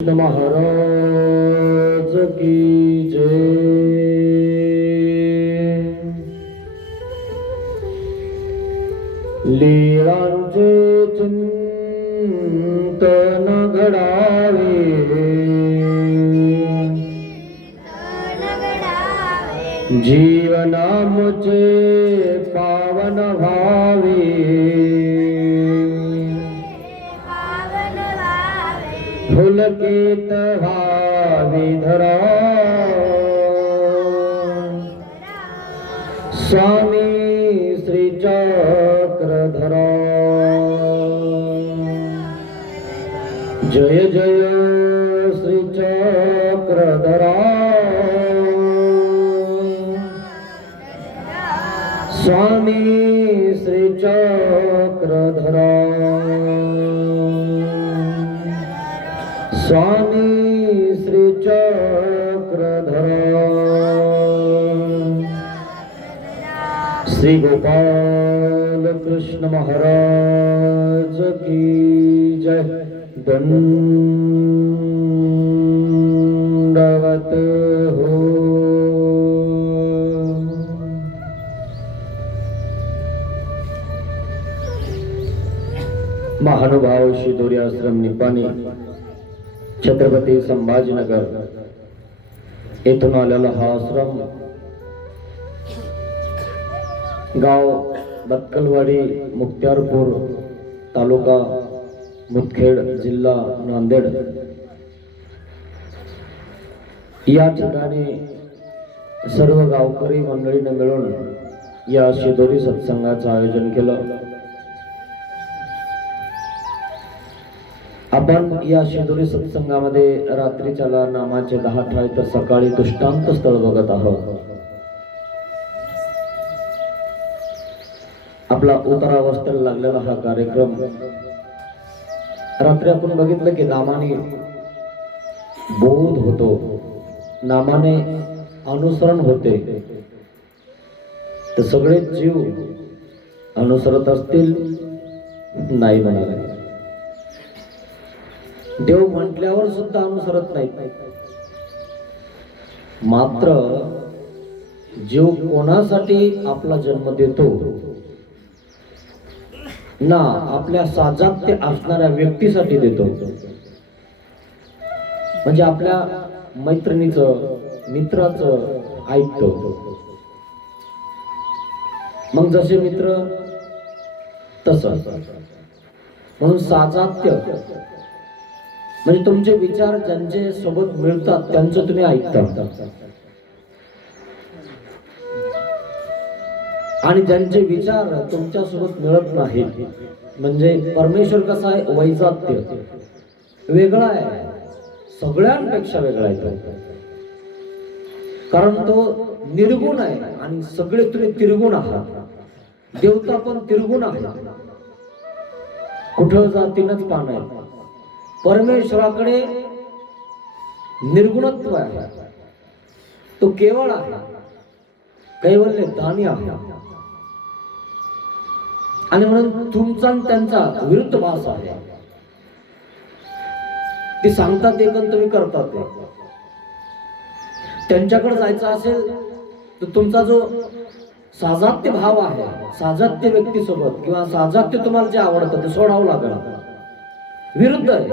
महाराज की जय। लीळांचे चिंतन घडावे, जीवनामुचे पावन भावे, फुलकित व्हावी धरा, स्वामी श्री चक्रधरा। जय जय श्री चक्रधरा, स्वामी श्री चक्रधरा, स्वामी श्री चक्रधरा। श्री गोपाल कृष्ण महाराज की जय। दंडवत हो। महानुभाव शिदोरी आश्रम निपाणी, छत्रपती संभाजीनगर येथून आलेला हा आश्रम गाव बत्कलवाडी, मुक्त्यारपूर तालुका मुदखेड, जिल्हा नांदेड या ठिकाणी सर्व गावकरी मंडळीने मिळून या शिदोरी सत्संगाचं आयोजन केलं। आपण या शिदोरी सत्संगामध्ये रात्रीच्याला नामाचे 10 ठाय तर सकाळी दृष्टांत स्थळ बघत आहोत। आपला उतारावस्थेला लागलेला हा कार्यक्रम रात्री आपण बघितलं की नामाने बोध होतो, नामाने अनुसरण होते। तर सगळे जीव अनुसरत असतील नाही म्हणाले, देव म्हटल्यावर सुद्धा अनुसरत नाहीत। मात्र जीव कोणासाठी आपला जन्म देतो ना, आपल्या साजात्य असणाऱ्या व्यक्तीसाठी देतो। म्हणजे आपल्या मैत्रिणीचं, मित्राचं ऐकतो। मग जसे मित्र तसं, म्हणून साजात्य म्हणजे तुमचे विचार ज्यांचे सोबत मिळतात त्यांचं तुम्ही ऐकता, आणि ज्यांचे विचार तुमच्या सोबत मिळत नाही, म्हणजे परमेश्वर कसा आहे, वैजात्य वेगळा आहे, सगळ्यांपेक्षा वेगळा आहे तो। कारण तो निर्गुण आहे आणि सगळे तुम्ही त्रिगुण आहात। देवता पण त्रिगुण आहे, कुठं जातीनच पान आहे। परमेश्वराकडे निर्गुणत्व आहे, तो केवळ आहे, कैवल्य दानी आहे। आणि म्हणून तुमचा त्यांचा विरुद्ध भास आहे। ते सांगतात एक आणि तुम्ही करतात एक। त्यांच्याकडे जायचं असेल तर तुमचा जो साजात्य भाव आहे, साजात्य व्यक्तीसोबत किंवा साजात्य तुम्हाला जे आवडतं ते सोडावं लागेल। विरुद्ध आहे,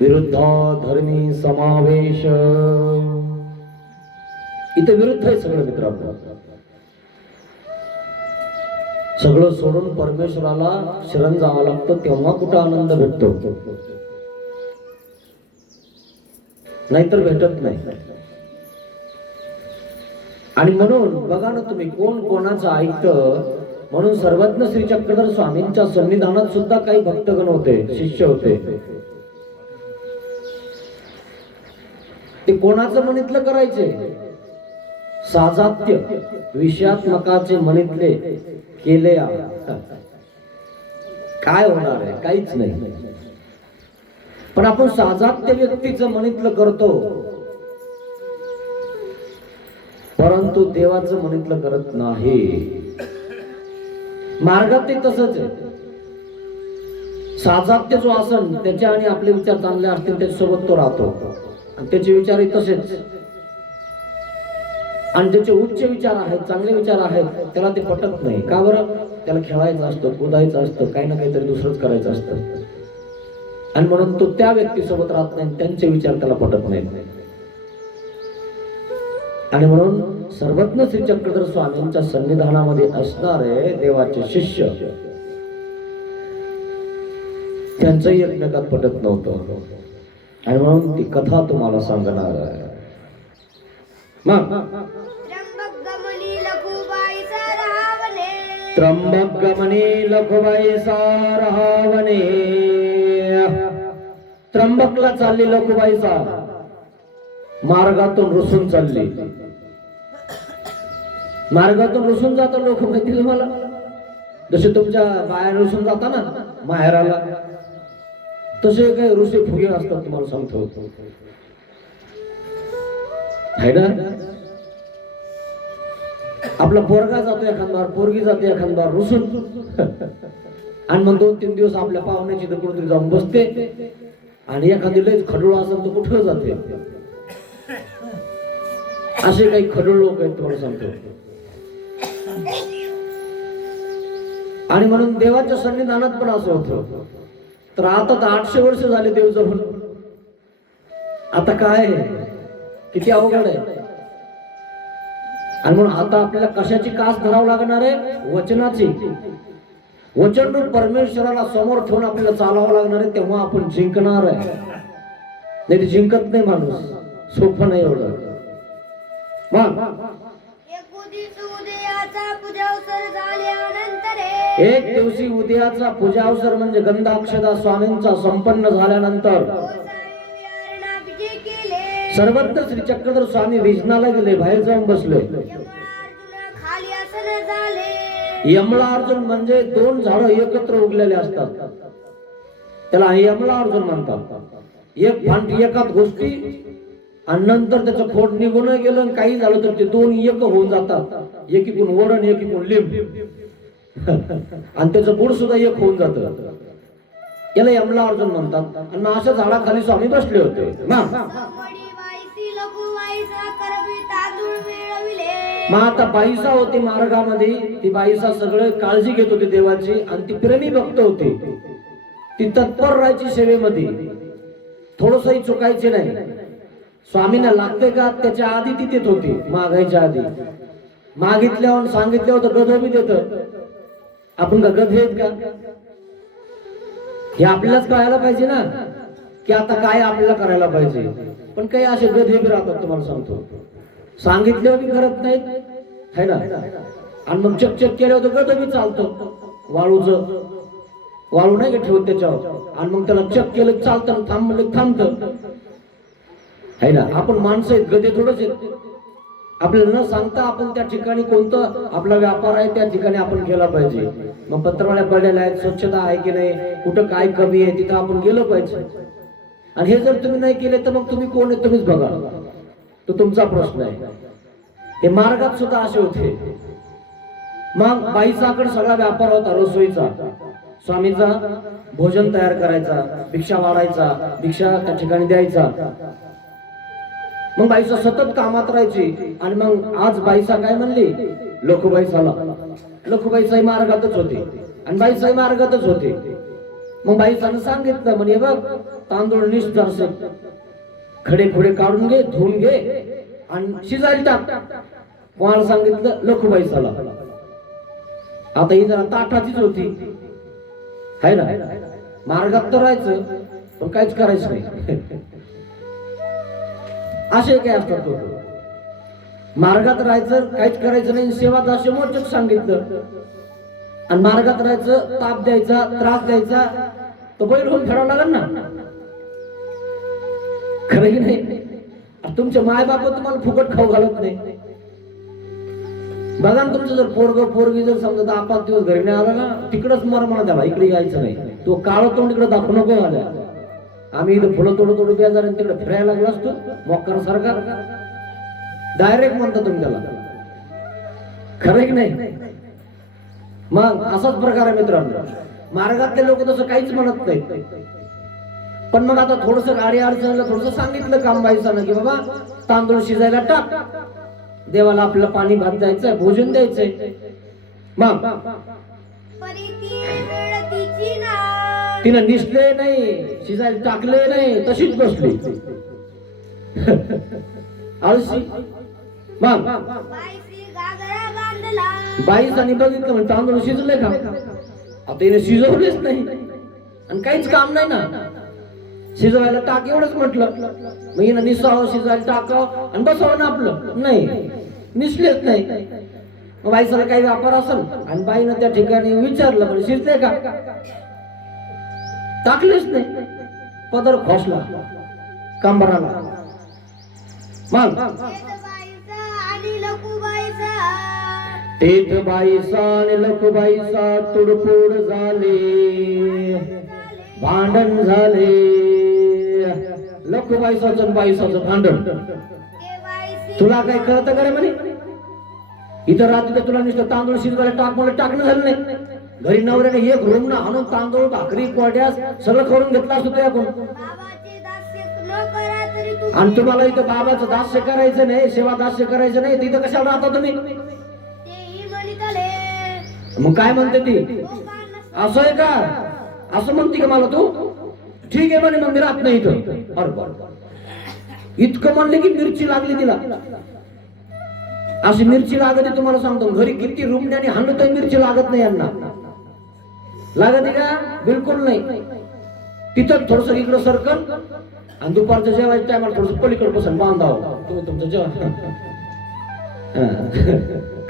विरुद्ध धर्मी समावेश, इथे विरुद्ध आहे सगळं मित्रांनो। सगळं सोडून परमेश्वराला शरण जावं लागतं, तेव्हा कुठं आनंद भेटतो, नाहीतर भेटत नाही। आणि म्हणून बघा ना तुम्ही, कोण कोणाचं ऐकतं। म्हणून सर्वज्ञ श्री चक्रधर स्वामींच्या सन्निधानात सुद्धा काही भक्तगण होते, शिष्य होते। ते कोणाचं मनीतलं करायचे, साजात्य विषयात्मकाचे मनीतले केले, काय होणार आहे, काहीच नाही। पण आपण साजात्य व्यक्तीचं मनीतलं करतो, परंतु देवाचं मनीतलं करत नाही। मार्गात ते तसंच आहे। साजात्य जो असन त्याचे आणि आपले विचार चांगले असतील त्याच्यासोबत तो राहतो, आणि त्याचे विचारही तसेच. आणि ज्याचे उच्च विचार आहेत, चांगले विचार आहेत, त्याला ते पटत नाही. का बरं? त्याला खेळायचं असतं, कुदायचं असतं, काही ना काहीतरी दुसरंच करायचं असतं, आणि म्हणून तो त्या व्यक्तीसोबत राहत नाही, त्यांचे विचार त्याला पटत नाहीत. आणि म्हणून सर्वज्ञ श्री चक्रधर स्वामींच्या सन्निधानामध्ये असणारे देवाचे शिष्य, त्यांचंही एकमेकात पटत नव्हतं, आणि म्हणून ती कथा तुम्हाला सांगणार आहे. मग त्र्यंबक गमनी लखुबाई सारहावने. त्र्यंबकला चालली लखुबाईचा, मार्गातून रुसून चालली. मार्गातून रुसून जातो लोक माहिती तुम्हाला, जसे तुमच्या बाहेर रुसून जाता ना माहेराला, तसे काही रुसे फुगे असतात तुम्हाला सांगतो, आहे ना. आपला पोरगा जातो एखादा, पोरगी जाते एखादा रुसून, आणि मग 2-3 दिवस आपल्या पाहुण्याची तर कुठेतरी जाऊन बसते, आणि एखादी लयच खडूळ असेल तर कुठं जाते. असे काही खडूळ लोक आहेत तुम्हाला सांगतो. आणि म्हणून देवाच्या सन्निधानात पण असं होतं. तर आता तर 800 वर्ष झाले देव जाऊन, आता काय किती अवघड आहे. आणि म्हणून आता आपल्याला कशाची कास धरावं लागणार आहे? वचनाची. वचन रूप परमेश्वराला समोर ठेवून आपल्याला चालावं लागणार आहे, तेव्हा आपण जिंकणार आहे. नाही तर जिंकत नाही माणूस, सोपं नाही एवढं. मग एक दिवशी उद्याचा पूजा अवसर म्हणजे गंधाक्षदा स्वामींचा संपन्न झाल्यानंतर सर्वत्र श्री चक्रधर स्वामी विजनाला गेले, बाहेर जाऊन बसले. यमला अर्जुन म्हणजे 2 झाडं एकत्र उगलेले असतात, त्याला यमला अर्जुन म्हणतात. एक फांदी एकाच गोष्टी, आणि नंतर त्याचं खोड निघून गेलं आणि काही झालं तर ते 2 एक होऊन जातात, एकीकडून वड आणि एकीकडून लिंब, आणि त्याचं बुड सुद्धा एक होऊन जातं. याला यमला अर्जुन म्हणतात. आणि अशा झाडाखाली स्वामी बसले होते. मग आता बाईसा होती मार्गामध्ये, ती बाईसा सगळे काळजी घेत होती देवाची, आणि ती प्रेमी भक्त होती. ती तत्पर राहायची सेवेमध्ये, थोडंसंही चुकायचे नाही. स्वामींना लागते का त्याच्या आधी ती देत होती, मागायच्या आधी. मागितल्यावर सांगितल्यावर तर गध बी देत. आपण का गध आहेत का? हे आपल्यालाच कळायला पाहिजे ना, की आता काय आपल्याला करायला पाहिजे. पण काही असे गधे बी राहतात तुम्हाला सांगतो, सांगितल्यावर बी करत नाहीत, है ना. आणि मग चकचक केल्यावर तर गध बी चालतं, वाळू नाही का ठेवत त्याच्यावर, आणि मग त्याला चक केलं चालतं, थांब म्हणलं थांबतं, है ना. आपण माणसं आहेत, गधे थोडंच आहेत. आपल्याला न सांगता आपण त्या ठिकाणी कोणतं आपला व्यापार आहे त्या ठिकाणी आपण गेला पाहिजे. मग पत्रवाळ्या पडलेल्या आहेत, स्वच्छता आहे की नाही, कुठं काय कमी आहे तिथं आपण गेलं पाहिजे. आणि हे जर तुम्ही नाही केले तर मग तुम्ही कोण आहे तुम्हीच बघा, तो तुमचा प्रश्न आहे. हे मार्गात सुद्धा असे होते. मग बाईसाकडे सगळा व्यापार होता रसोईचा, स्वामीचा भोजन तयार करायचा, भिक्षा वाढायचा, भिक्षा त्या ठिकाणी द्यायचा. मग बाईसा सतत कामात राहायची. आणि मग आज बाईसा काय म्हणली, लखुबाईसाला. लखुबाईसाई मार्गातच होते आणि बाईसाई मार्गातच होते. मग बाईसानं सांगितलं, म्हणे बघ तांदूळ निष्ठरसे खडे खुडे काढून घे, धुवून घे आणि शिजायला टाक. कोणाला सांगितलं? लखुबाईसाला. आता ही जरा ताठाचीच होती, है ना. मार्गात तर राहायचं पण काहीच करायचं नाही. असे काय असतात लोक, मार्गात राहायचं काहीच करायचं नाही, सेवा दास्य मोचक सांगितलं. आणि मार्गात राहायचं, ताप द्यायचा, त्रास द्यायचा, तो बैल होऊन फेडावं लागेल ना, खरं की नाही. तुमचे माय बाप तुम्हाला फुकट खाऊ घालत नाही. बघा ना, तुमचं जर पोरगी जर समजा 5 दिवस घरी नाही आला ना, तिकडच मर म्हणा त्याला, इकडे यायचं नाही. तो काळ तोंड इकडे दाखवू नको आल्या. आम्ही इथं फुलं तोडू बेजार आणि तिकडे फिरायला लागलो असतो मोक्कार सारखा, डायरेक्ट म्हणता तुम्ही त्याला, खरं की नाही. मग असाच प्रकार आहे मित्रांनो. मार्गातले लोक तसं काहीच म्हणत नाहीत. पण मग आता थोडस गाडी अडचणीला थोडस सांगितलं कामबाईसानं की बाबा तांदूळ शिजायला टाक, देवाला आपल्याला पाणी भात द्यायचंय, भोजन द्यायचंय. मग तिनं निसले नाही, शिजायला टाकले नाही, तशीच बसली आळशी. मग बाईसाने बघितलं म्हणजे तांदूळ शिजले का, आता हिने शिजवलेच नाही आणि काहीच काम नाही ना, शिजवायला टाक एवढंच म्हटलं. मग हिनं निसावं, शिजवायला टाकावं आणि बसवावं ना आपलं, नाही निसलेच नाही. मग बाईसाला काही व्यापार असेल आणि बाईनं त्या ठिकाणी विचारलं पण शिजले का, टाकलेच नाही. पदर खोसला कंबराला. मग तेथ बाईसा आणि लखुबाईसा तुडफोड झाले, भांडण झाले. लखुबाईसाचं आणि बाईसाचं भांडण. तुला काय कळतं का रे म्हणे, इथं रात्री तुला नुसतं तांदूळ शिजवायला टाक म्हणून टाकणं झालं नाही. घरी नवऱ्याने एक रूम आणून तांदूळ भाकरी कोड्यास सगळं करून घेतला असतो त्याकडून. आणि तुम्हाला इथं बाबाचं दास्य करायचं नाही, सेवा दास्य करायचं नाही, तिथं कशाला राहता तुम्ही. मग काय म्हणते ती, असं आहे का, असं म्हणते का मला तू, ठीक आहे म्हणे मग मी राहत नाही इथं. अरे इतकं म्हणले की मिरची लागली तिला. अशी मिरची लागते तुम्हाला सांगतो, घरी किती रुमण्याने हाणतोय मिरची लागत नाही यांना. लागते का, बिलकुल नाही. तिथं थोडस इकडं सरकन आणि दुपारच्या जेवायच्या टायमाला थोडस पलीकडे बसून बांधावं तुम्ही तुमचं जेवण.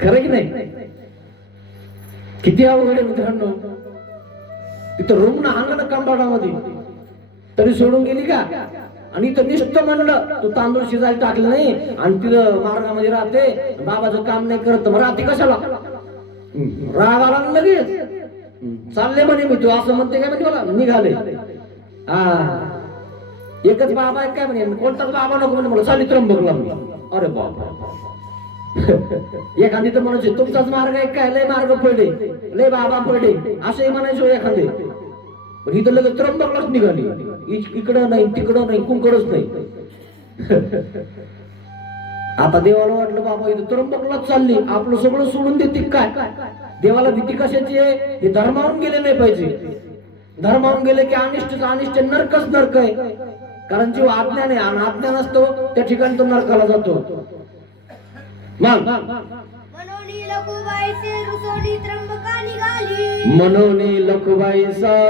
खरं की नाही, किती अवघड आहे मित्रांनो. तिथं रूम ना आणलं ना कंपाऊंडामध्ये तरी सोडून गेली का, आणि इथं नुसतं म्हणलं तू तांदूळ शिजायला टाकलं नाही आणि तिथं मार्गामध्ये राहते, बाबाचं काम नाही करत, मग राहते कशाला. राग आला लगेच, चालले म्हणे मी, तू असं म्हणते काय म्हणजे मला, निघाले. हा एकच बाबा आहे काय म्हणे, कोणताच बाबा नको म्हणे मला, चालली त्र्यंबकला मी. अरे बाबा, एखादी तर म्हणायचे तुमचाच मार्ग आहे काय, लय मार्ग पडले, लय बाबा पडले असंही म्हणायचो एखादे. पण इथं लगेच त्र्यंबकलाच निघाली, इकडं नाही तिकडं नाही कुंकडच नाही. आता देवाला वाटलं बाबा इथं त्र्यंबकलाच चालली, आपलं सगळं सोडून देते काय. देवाला भीती कशाची आहे, हे धर्मावून गेले नाही पाहिजे. धर्मावून गेले की अनिष्ट अनिष्ट नरकच नरक आहे. कारण जीव अज्ञान आहे आणि अज्ञान असतो त्या ठिकाणी तो नरकाला जातो. मग मनोनी लखुबाईसा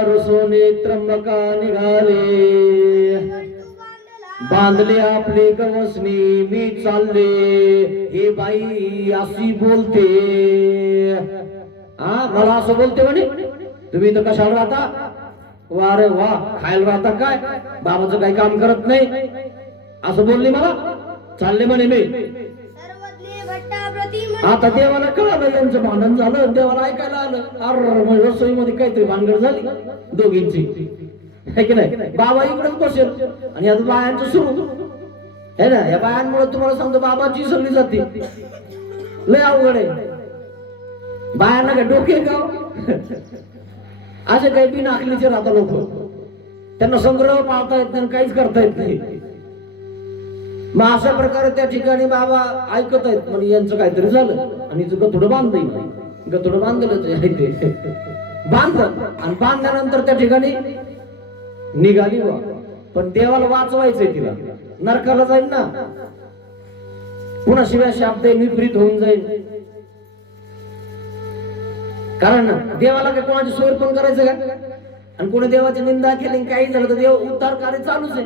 रुसोनी त्र्यंबका निघाले, बांधले आपले गवसनी मी चालले. हे बाई अशी बोलते, हा मला असं बोलते म्हणे, तुम्ही इथं कशाला राहता, वा रे वा खायला राहता काय, बाबाचं काही काम करत नाही असं बोलली मला. चालले म्हणे मी. आता देवाला कळालं यांचं भांडण झालं, देवाला ऐकायला आलं. अरे रसोईमध्ये काहीतरी भानगड झाली दोघींची, है की नाही. बाबा इकडेच बसेल आणि आता बायांचं सुरू है ना. या बायांमुळे तुम्हाला सांगतो बाबाची सरली जाते, लय अवघड आहे. बायांना काय डोके का असे काही बिन आखलीचे राहतात लोक, त्यांना संग्रह पाळता येत नाही, काहीच करता येत नाही. मग अशा प्रकारे त्या ठिकाणी बाबा ऐकत आहेत म्हणजे यांचं काहीतरी झालं आणि गथोडं बांधलं, गथोडं बांधलंच आहे ते. बांधलं आणि बांधल्यानंतर त्या ठिकाणी निघाली बा. पण देवाला वाचवायचंय, तिला नरकाला जाईल ना, पुन्हा शिव्या शाब्द विपरीत होऊन जाईल. कारण देवाला काय कोणाची सोय पण करायचं का, आणि कोणी देवाची निंदा केली काही झालं तर देव उद्धार कार्य चालूच आहे.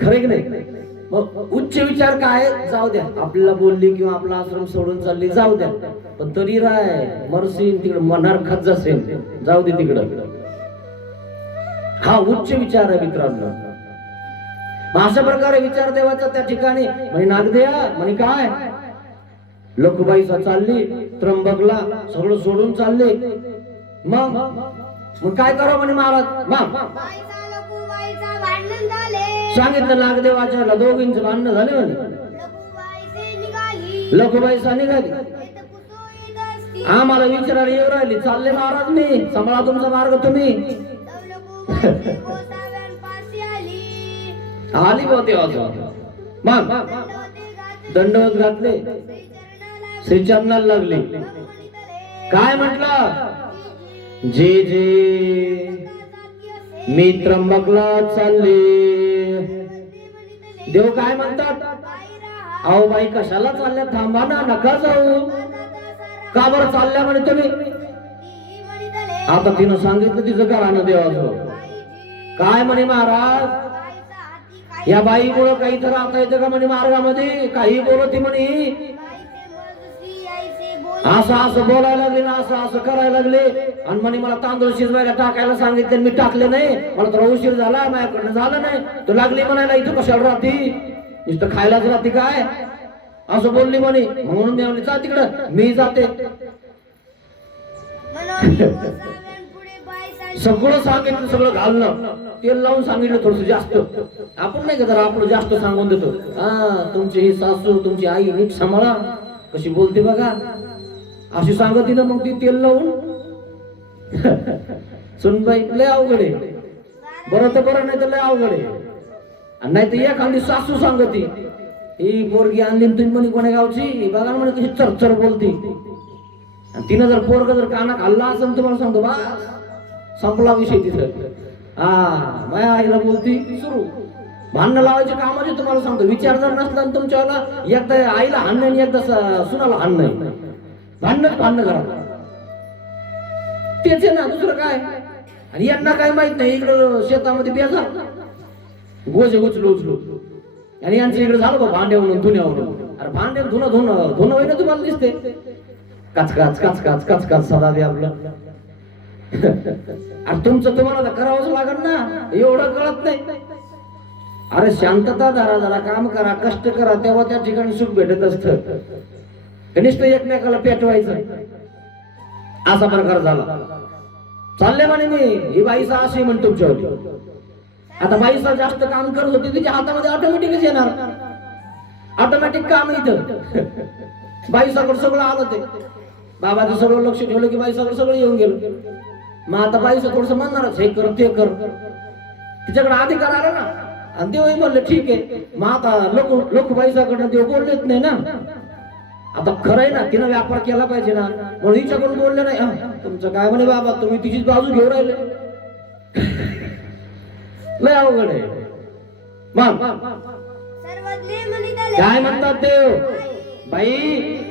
खरे की नाही. मग उच्च विचार काय, जाऊ द्या आपल्याला बोलली किंवा आपला आश्रम सोडून चालली जाऊ द्या, पण तरी राय मरसीन तिकडे मनार खात जासेल, जाऊ दे तिकडं. हा उच्च विचार आहे मित्रांनो. अशा प्रकारे विचार देवाचा त्या ठिकाणी म्हणे नागदेया म्हणे काय, लखुबाईसा चालली त्र्यंबकला, सगळं सोडून चालले. मग काय करावं म्हणे महाराज. मग सांगितलं नागदेवाच्या दोघींचं भांडण झाले म्हणे. लखुबाईसा निघाली आम्हाला विचारायला येऊ राहिली, चालले महाराज मी, सांभाळा तुमचा मार्ग तुम्ही. आली बा देवाचं. मग दंडवत घातले, श्रीचरणाला लागले. काय म्हटलं? जे जे मी त्र्यंबकला चालले. देव काय म्हणतात? अहो बाई कशाला चालल्या, थांबा ना, नका जाऊ. का बरं चालल्या म्हणे तुम्ही? आता तिनं सांगितलं तिचं घरानं देवाचं. काय म्हणे महाराज, या बाईमुळं काही तर आता येतं का म्हणे मार्गामध्ये? काही बोलती म्हणे, असं असं बोलायला लागले ना, असं असं करायला लागले. आणि म्हणे मला तांदूळ शिजवायला टाकायला सांगितले, मी टाकले नाही, मला तर उशीर झाला, माझ्याकडनं झालं नाही. तर लागली म्हणायला इथं कशाला राहती, नुसतं खायलाच राहते काय, असं बोलली म्हणे. म्हणून मी म्हणले जा तिकडं, मी जाते. सगळं सांगितलं, सगळं घालणं, तेल लावून सांगितलं थोडस जास्त. आपण नाही का जरा आपण जास्त सांगून देतो. हा तुमची ही सासू, तुमची आई नीट सांभाळा, कशी बोलते बघा, अशी सांगत ना. मग ती तेल लावून सुनबाई लय अवघड आहे. बरं तर बरं, नाही तर लय अवघड आहे. नाही तर एखादी सासू सांगती, ही पोरगी आणली तुम्ही म्हणे कोण्या गावची, बघा म्हणे कशी चरचर बोलती. तिनं जर पोरग जर काना खाल्ला असेल, तुम्हाला सांगतो बा संपला विषय तिथं. हा माझ्या आईला बोलती सुरू, भांडणं लावायचे कामाचे. तुम्हाला सांगतो, विचार जर नसला तुमच्याला, एकदा आईला हाणणं आणि एकदा सुनाला हाणणं, भांडण करा. तेच आहे ना, दुसरं काय. आणि यांना काय माहित नाही, इकडं शेतामध्ये बेजार गोजे उचलू उचलू, आणि यांचं इकडे झालं बा भांड्यावरून धुण्यावरून. अरे भांड्या धुणं धुणं धुणं होईना तुम्हाला दिसते, काचकाच काचकाच काचकाच सदा दे आपलं. अरे तुमचं तुम्हाला करावंच लागत ना, एवढं कळत नाही. अरे शांतता धरा, जरा काम करा, कष्ट करा, तेव्हा त्या ठिकाणी सुख भेटत असतं. नुसतं एकमेकाला पेटवायचं, असा प्रकार झाला. चालले म्हणे मी, ही बाईसा अशी म्हण तुमच्यावरती. आता बाईसा जास्त काम करत होती, तिच्या हातामध्ये ऑटोमॅटिकच येणार, ऑटोमॅटिक काम इथं. बाईसाकडे सगळं आलं, ते बाबाचं सगळं लक्ष ठेवलं की बाईसाकडे सगळं येऊन गेलं. मग आता बाईसा थोडस म्हणणारच, हे कर ते कर, तिच्याकडे अधिकार आला ना. आणि देवही म्हणलं ठीक आहे. मग आता लोक बाईसाकडनं देव बोललेच नाही ना. आता खरं आहे ना, तिनं व्यापार केला पाहिजे ना. म्हणून हिच्याकडून बोलले नाही, तुमचं काय म्हणे बाबा, तुम्ही तिचीच बाजू घेऊन राहिले, लय अवघड आहे. मग काय म्हणतात देव, बाई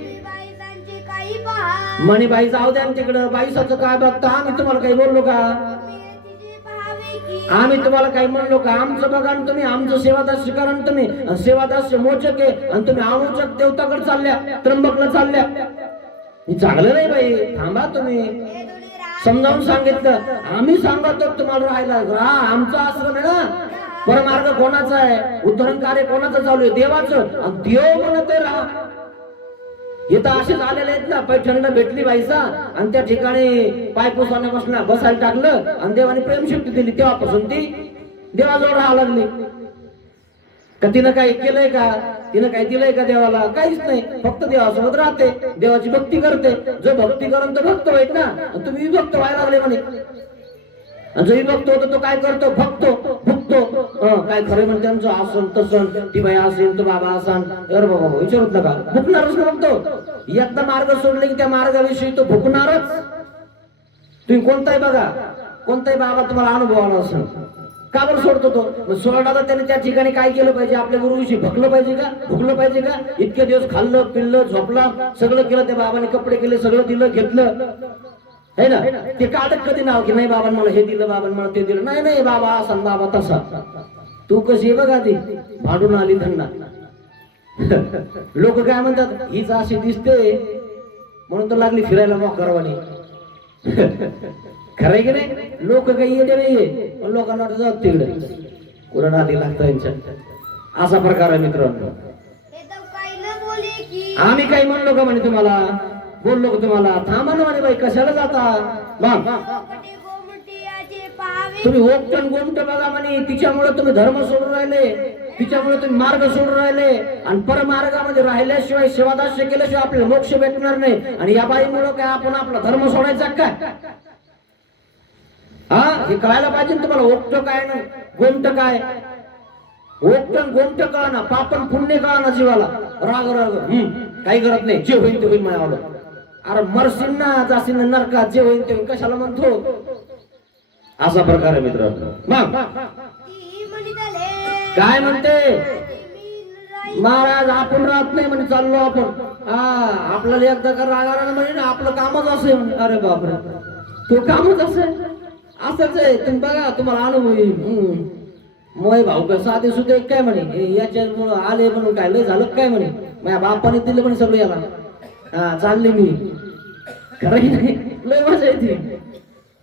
म्हणे बाई जाऊ द्या आमच्याकडं, बाईसाचं काय बघता, आम्ही तुम्हाला काही बोललो का? आम्ही तुम्हाला काही म्हणलो का? आमचं बघा ना तुम्ही, आमचं सेवादास करा ना तुम्ही. सेवादास मोचक आहे आणि तुम्ही आमोचक देवताकडे चालल्या, त्र्यंबकला चालल्या. चांगलं नाही बाई, थांबा तुम्ही. समजावून सांगितलं, आम्ही सांगतो तुम्हाला राहायला, राहा, आमचा आश्रम आहे ना. परमार्ग कोणाचा आहे, उद्धरण कार्य कोणाचं चालू आहे? देवाचं. आणि देव म्हणते राहा. इथं असेच आलेले आहेत ना, पैठणला भेटली बाईसा आणि त्या ठिकाणी पायपुसाने बसायला टाकलं आणि देवाने प्रेमशक्ती दिली. तेव्हापासून ती देवाजवळ राहा लागली. का तिनं काही केलंय का? तिनं काही दिलंय का देवाला? काहीच नाही, फक्त देवासोबत राहते, देवाची भक्ती करते. जो भक्ती करून तो भक्त होईल ना. तुम्ही विभक्त व्हायला लागले म्हणे. जो विभक्त होतो तो काय करतो? भक्तो भुकतो. काय खरं म्हणते आमचं आसन तसन, ती बाई असेल तो बाबा असन, अरे बाबा विचारत नका, भुकणारच ना बघतो. एकदा मार्ग सोडले की त्या मार्गाविषयी तो भुकणारच. तुम्ही कोणताही बघा, कोणताही बाबा तुम्हाला अनुभव आला असेल, का बरं सोडतो तो? सोडला तर त्याने त्या ठिकाणी काय केलं पाहिजे? आपल्या गुरुविषयी भकलं पाहिजे का? भुकलं पाहिजे का? इतके दिवस खाल्लं पिल्लं झोपला, सगळं केलं, त्या बाबाने कपडे केले, सगळं दिलं घेतलं है ना. ते काढत कधी नाव की नाही बाबांनी मला हे दिलं, बाबांनी मला ते दिलं. नाही नाही, बाबा असा बाबा तसा. तू कशी आहे बघा, ती भांडून आली त्यांना. लोक काय म्हणतात, हीच अशी दिसते म्हणून तर लागली फिरायला मोकरवाणी. खरंय की नाही? लोक काही येते नाहीये, पण लोकांना वाटत जात तिकडे कुठं नादी लागतं यांच्या. असा प्रकार आहे मित्रांनो. आम्ही काही म्हणलो का म्हणे तुम्हाला? बोललो का तुम्हाला? थांबा ना म्हणे बाई, कशाला जाता? मग तुम्ही ओपटन गोमट बघा म्हणे, तिच्यामुळे तुम्ही धर्म सोडून राहिले. तिच्यामुळे तुम्ही मार्ग सोडून राहिले आणि परमार्गामध्ये राहिल्याशिवाय सेवादास्य केल्याशिवाय आपल्याला मोक्ष भेटणार नाही. आणि या बाईमुळे काय आपण आपला धर्म सोडायचा काय? हा, हे कळायला पाहिजे ना तुम्हाला. ओक्त काय ना गोमट काय. ओक्त गोमट कळा ना, पापन पुण्य कळा ना जीवाला. राग राग काही करत नाही, जे होईल ते होईल म्हणावं. अरे मरशील ना, जाशील ना नरकात, जे होईल ते होईल कशाला म्हणतो. असा प्रकार आहे मित्रांनो. मग काय म्हणते महाराज, आपण राहत नाही म्हणे, चाललो आपण. हा, आपल्याला एकदा का राग आला म्हणे ना, आपलं कामच असेल. अरे बापरे, तो कामच असेल. असंच आहे, तुम्ही बघा, तुम्हाला अनुभव येईल. मोय भाऊ का साधे सुद्धा काय म्हणे, याच्यामुळं आले म्हणून काय लय झालं काय म्हणे, माझ्या बापाने दिलं म्हणे सगळं याला. हा, चालले मी. खरं नाही, लय मजा येते.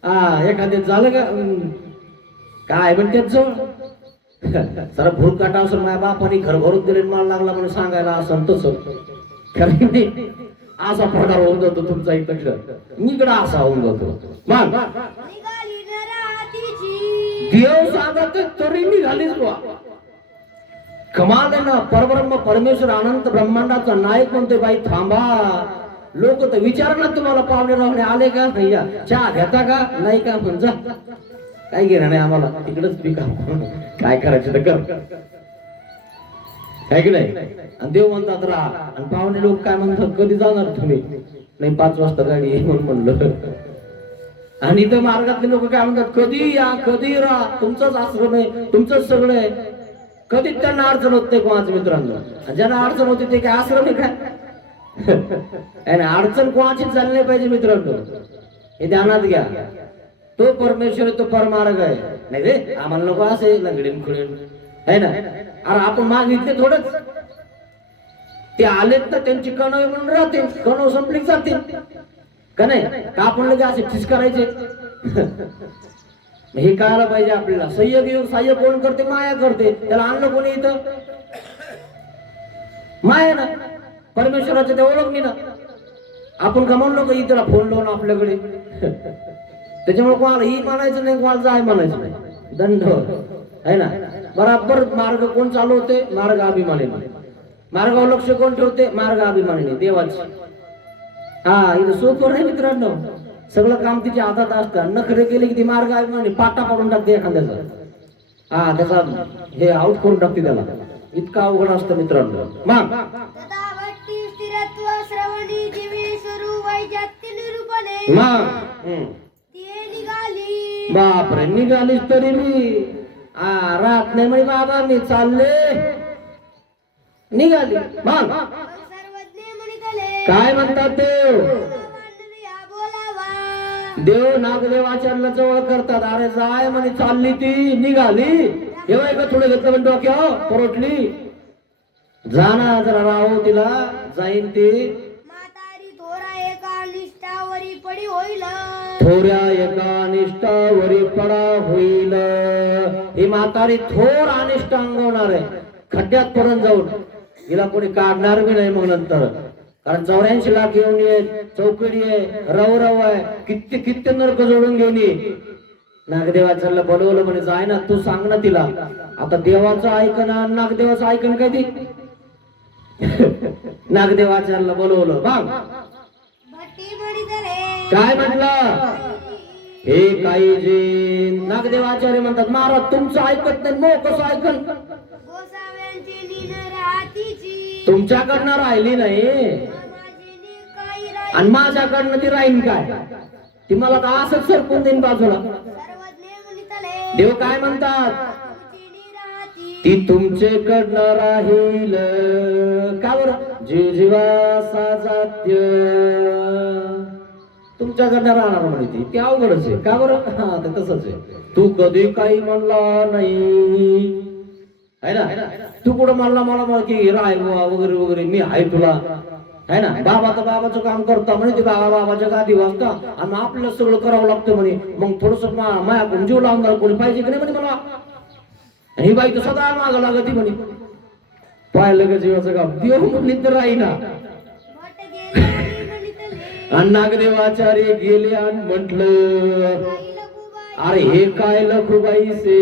हा, एखाद्या झालं का काय म्हणते सर भूल काटा असं माझ्या बापाने घर भरून दिले, मला लागला म्हणून सांगायला असं तसं. खरं नाही, असा प्रकार होऊन जातो तुमचा इकडं, मी इकडं असा होऊन जातो. मग देव सांगत तरी निघालीच बुवा. कमाल आहे ना. परब्रह्म परमेश्वर अनंत ब्रह्मांडाचा नायक म्हणतोय बाई थांबा. लोक तर विचारणार तुम्हाला, पाहुणे राहुणे आले का, भैया चहा घेता का, नाही का, म्हणजे काय घेणं नाही आम्हाला, तिकडच पिका, काय करायचं तर कर, काय की नाही. आणि देव म्हणतात राहा. आणि पाहुणे लोक काय म्हणतात, कधी जाणार तुम्ही, नाही 5 वाजता गाडी आहे म्हणून म्हणलं. आणि इथं मार्गातले लोक काय म्हणतात, कधी या कधी राहा, तुमचंच आश्रम आहे, तुमचंच सगळं आहे. कधीच त्यांना अडचण होत नाही कोणाचं मित्रांनो. ज्यांना अडचण होते ते काय आश्रम आहे काय. अडचण कोणाचीच झाली नाही पाहिजे मित्रांनो, हे ध्यानात घ्या. तो परमेश्वर तो परमार्ग आहे. नाही रे आम्हाला नको असे लंगडीन खुडीन आहे ना. अरे आपण मागितले थोडंच, ते आलेत ना, त्यांची कणव म्हणून राहते, कणव संपली जाते का नाही, का आपण लगे असे ठिस करायचे. हे कळायला पाहिजे आपल्याला. सह्य घेऊन सहाय्य कोण करते, माया करते. त्याला आणलं कोणी इथं, माया ना, परमेश्वराच्या ते ओळख ना. आपण कमावलो का इथला फोन लावून आपल्याकडे. त्याच्यामुळे कोणाला ही म्हणायचं नाही, कोणाला जाय म्हणायचं नाही, दंड आहे ना. बराबर मार्ग कोण चालवते, मार्ग अभिमानीने. मार्गावर लक्ष कोण ठेवते, मार्ग अभिमानीने, देवाचे. हा, इथं सोपं नाही मित्रांनो. सगळं काम तिच्या हातात असतं. नखरे केले की ती मार्ग अभिमानी पाटा पाडून टाकते एखाद्याचा. हा, त्याचा हे आउट करून टाकते त्याला. इतकं अवघड असतं मित्रांनो. मग बापरे, निघालीच तरी मी राहत नाही म्हणे बाबा, मी चालले, निघाली. मग काय म्हणतात देव, देव नागदेवाचार्याला जवळ करतात. अरे जाय म्हणे, चालली ती, निघाली. हेवाय का थोडं घेतलं पण डोक्या परोटली, जाना जरा राहो तिला, जाईन ती. थोड्या एका अनिष्टावरी पडा होईल. ही म्हातारी थोर अनिष्ट अंगवणार आहे, खड्ड्यात पडून जाऊन. हिला कोणी काढणार बी नाही मग नंतर. कारण 84 लाख घेऊन ये, चौकडी आहे, रव आहे, किती किती नरक जोडून घेऊन ये. नागदेवाचार्याला बोलवलं म्हणे, जाय ना तू, सांग ना तिला. आता देवाचं ऐकन, नागदेवाचं ऐकन काय ती. नागदेवाचार्याला बोलवलं. मग काय म्हटलं, हे काही जे नागदेवाचार्य म्हणतात, महाराज तुमचं ऐकत नाही, मग कसं ऐकन. तुमच्याकडनं राहिली नाही आणि माझ्याकडनं ती राहीन काय, ती मला तर असंच सरकून देईन बाजूला. देव काय म्हणतात, ती तुमच्याकडनं राहील. का बरं, जे जीवासा जात्य तुमच्याकडनं राहणार म्हणे ती अवघडच आहे. का बरं, हा ते तसंच आहे. तू कधी काही म्हणला नाही आहे ना. तू कुठं म्हणला मला की राय वगैरे वगैरे, मी आहे तुला आहे ना. बाबा तर बाबाचं काम करता म्हणे, ते बाबा बाबाच्या गादी वाजता आणि आपल्याला सगळं करावं लागतं म्हणे. मग थोडस मायाकडून जीव लावणार कोणी पाहिजे की नाही म्हणे मला. ही बाई तर सदा मागं लागती म्हणे. पाहिलं का जीवाचं काम, देव म्हणली तर राही ना. आणि नागदेवाचार्य गेले आणि म्हटलं, अरे हे काय लखुबाई से.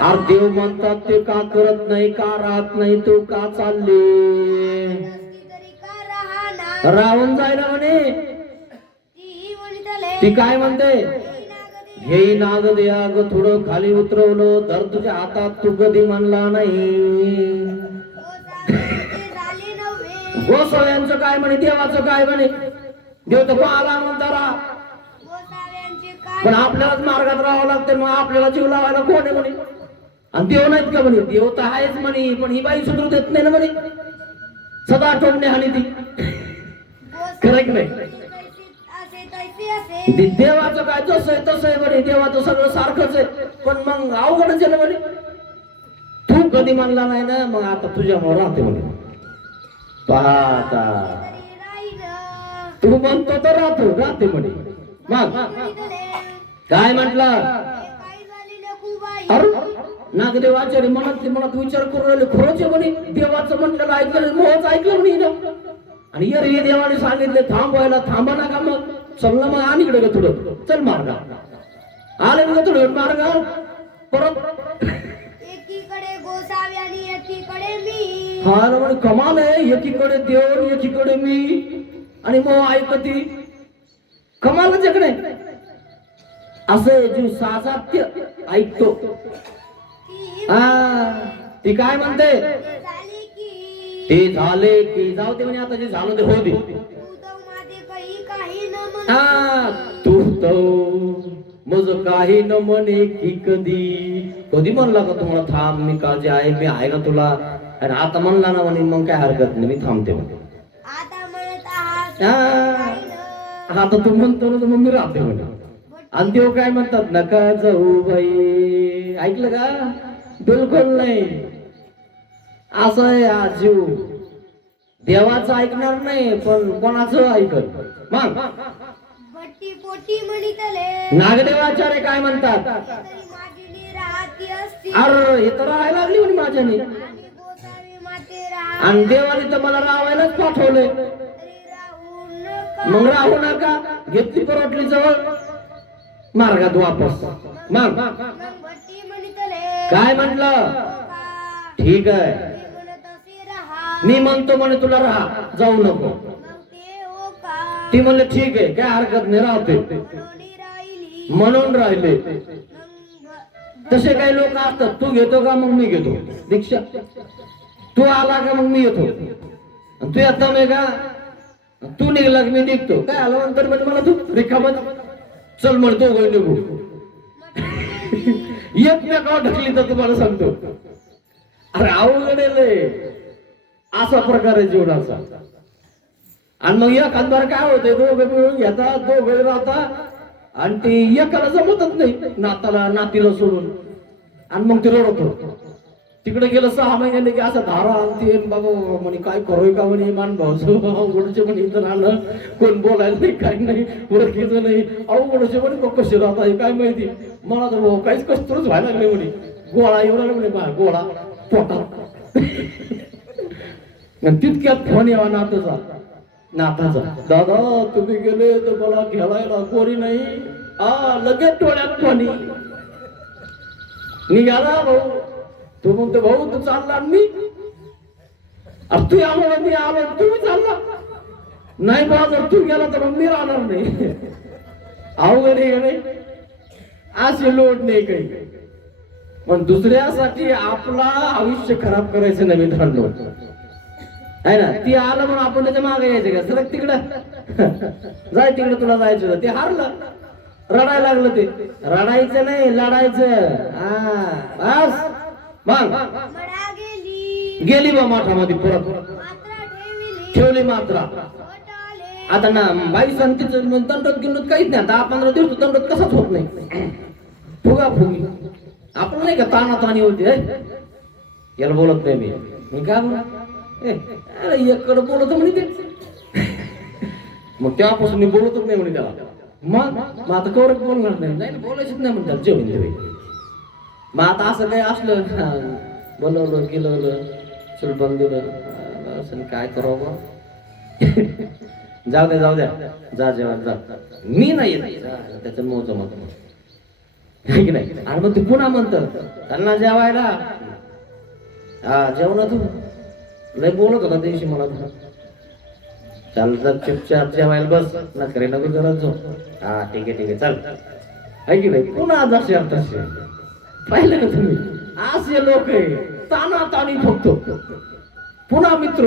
अरे देव म्हणतात ते का करत नाही, का राहत नाही, तू का चालले? राहून जायला म्हणे. ती काय म्हणते, हे नाग द्या ग थोडं खाली उतरवलं तर तुझ्या हातात तू कधी म्हणला नाही. गोसाव्यांचं काय म्हणे, देवाचं काय म्हणे, देव तर पाहला म्हणता, पण आपल्यालाच मार्गात राहावं लागतं. मग आपल्याला जीव लावायला कोण आहे म्हणे? आणि देव नाहीत का म्हणे? देव तर आहेच म्हणे, पण ही बाई सुधरू देत नाही ना म्हणे, सदा टोमणे हानी ती. खरं की नाही? देवाचं काय जसं आहे तसं आहे म्हणे, देवाचं सगळं सारखंच आहे, पण मग अवघडच आहे ना म्हणे. तू कधी म्हणला नाही ना, मग आता तुझ्यामुळे राहते म्हणे. पाहता तू म्हणतो तर राहते म्हणे. मग काय म्हटलं? अरे नागदेव आचार्य मनात विचार करून राहिले, खरंच आहे म्हणे, देवाचं म्हटलेलं ऐकलं, मोहच ऐकलं म्हणे. आणि एरवी देवाने सांगितले थांबवायला, थांबा नका, मग चल ना, मग आणि इकडे थोडं चल मार्गा आले ना थोडं मार्गा परत. एकीकडे गोसावी आणि एकीकडे मी. हा ना म्हणे, कमाल आहे, एकीकडे देव एकीकडे मी, आणि मग ऐकती कमालच इकडे. असं जीव सासात्य ऐकतो. ती काय म्हणते, ते झाले की जाऊ दे म्हणे, आता जे झालं ते होऊ दे. तू तो मज काही न म्हणे की कधी म्हणला का तुम्हाला थांब, मी काळजी आहे, मी आहे ना तुला. आणि आता म्हणला ना म्हणे, मग काय हरकत नाही, मी थांबते म्हणे. आता तू म्हणतो ना, मग मी राहते म्हणे. आणि देव काय म्हणतात, नका जाऊ बाई. ऐकलं का? बिलकुल नाही. असं आहे हा जीव, देवाचं ऐकणार नाही, पण कोणाचं ऐकत. मग नागदेवाचार्य काय म्हणतात, अरे हे तर राहायला लागली म्हणे माझ्याने, आणि देवाने तर मला राहायलाच पाठवलंय, मग राहू नका. घेतली परवटली जवळ मार्गात वापस. मग काय म्हटलं, ठीक आहे, मी म्हणतो म्हणे तुला राहा, जाऊ नको. ती म्हणले ठीक आहे, काय हरकत नाही, राहते. म्हणून राहिले. तसे काही लोक असतात, तू घेतो का, मग मी घेतो दीक्षा, तू आला का, मग मी येतो, तू येता नाही का, तू निघला की मी निघतो. काय आलं नंतर म्हणजे मला तू रिकामच चल म्हणतो गो निघू. एकमेकावर ढकली तर तुम्हाला सांगतो, अरे अवघड असा प्रकार आहे जीवनाचा. आणि मग या खानदार काय होते, दोघं मिळून घेतात, दोघं राहतात, आणि ते एकाला जमतच नाही, नाताला नातीला सोडून, आणि मग ते रडतो. तिकडे गेलं 6 महिन्याने की असं धारा आणते, बाबा म्हणे काय करोय का म्हणे, मान भाऊचं अवघडचे म्हणे, इथं राहणं कोण बोलायला नाही, काही नाही, ओळखीचं नाही, अवघडचे म्हणे, मग कसे राहत आहे काय माहिती. मला तर भाऊ काहीच कष्टच व्हायला लागले म्हणे, गोळा येऊ लागला म्हणे, गोळा पोटात. तितक्यात फोन यावा नाताचा, दादा तुम्ही गेले तर मला घ्यायला कोणी नाही. लगेच डोळ्यात पाणी निघाला भाऊ. तू म्हणतो भाऊ तू चालला, मी तू आम्हाला, मी आलो, तुम्ही चालला नाही बा, जर तू गेला तर मग मी राहणार नाही. अवघड आहे, असे लोट नाही काही, पण दुसऱ्यासाठी आपला आयुष्य खराब करायचं नाही मित्रांनो, आहे ना. ती आलं म्हणून आपण त्याच्या मागे यायचं का, सरक तिकडं, जाय तिकडं, तुला जायचं. ते हारलं, रडायला लागलं. ते रडायचं नाही, लढायचं. बस. मग गेली बा माठामध्ये, परत ठेवली मात्रा. आता ना बाई संतीचं दंडत गिंडत काहीच नाही, 10-15 दिवस दंडत कसाच होत नाही, फुगा फुगी. आपण नाही का तानातानी होते, याला बोलत नाही मी काय बोला, एककडं बोलत म्हणे ते, मग तेव्हापासून मी बोलतच नाही म्हणे त्याला. मग आता कवर बोलणार नाही, बोलायचंच नाही म्हणतात जेवण जेवण. मग आता असं काही असलं, बोलवलं गेलवलं, चल बंद दिलं, असं काय करावं. जाऊ द्या जा जेवण जा, मी नाही येत त्याचं मौज मत. आहे की नाही? आणि मग ते पुन्हा म्हणतं त्यांना जेवायला. हा जेवण तू लय बोलत होता दिवशी मला. चालतात चुपचाप जेवायला बस, नखरे नको करत जाऊ. हा ठीक आहे चल. आहे की नाही? पुन्हा जसे तसे. पाहिलं ना तुम्ही? असे लोक आहे ताना ताणी फक्त. पुन्हा मित्र.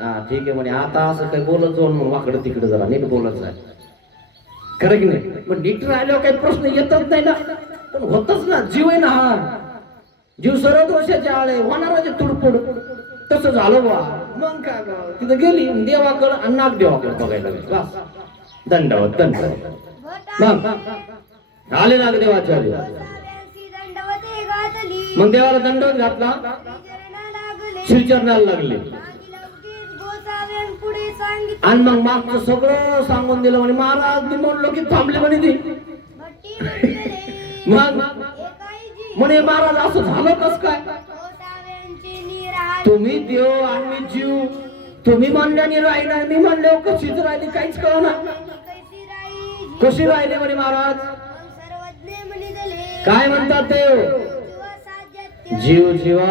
हा ठीक आहे म्हणे आता असं काही बोलत जाऊन मग वाकडं तिकडे जरा नीट बोलत जाय. खरं की नाही? पण नीट राहिल्यावर काही प्रश्न येतच नाही ना. पण होतच ना. जीव आहे ना हा. जीव सर्व दोषाचे आळे होणाराचे तुडपुड. तसं झालं बा. मग काय बा तिथं गेली देवाकडं आणि नाग देवाकडं बघायला लागली. बस दंडवत मग आले नाग देवाच्या आले. गोसाव्यांची दंडवते घातली. मग देवाला दंडवत घातला. श्रीचरणा लागले. श्रीचरणाला लागले. नागी लवकीच गोसाव्यांपुढे सांगितले. आणि मग मागचं सगळं सांगून दिलं म्हणे महाराज मी म्हणलो की थांबले म्हणे ती. भट्टी म्हणले, मग एकाईजी म्हणे महाराज असं झालं कस काय? गोसाव्यांची निराळ. तुम्ही देव आणि मी जीव. तुम्ही म्हणल्याने राहिला मी म्हणले कशीच राहिली काहीच कळना. कैसी राई कशी राहिली म्हणे महाराज? मग सर्वज्ञ म्हणले, काय म्हणतात देव? जीव साध्यत्य जीव जीवा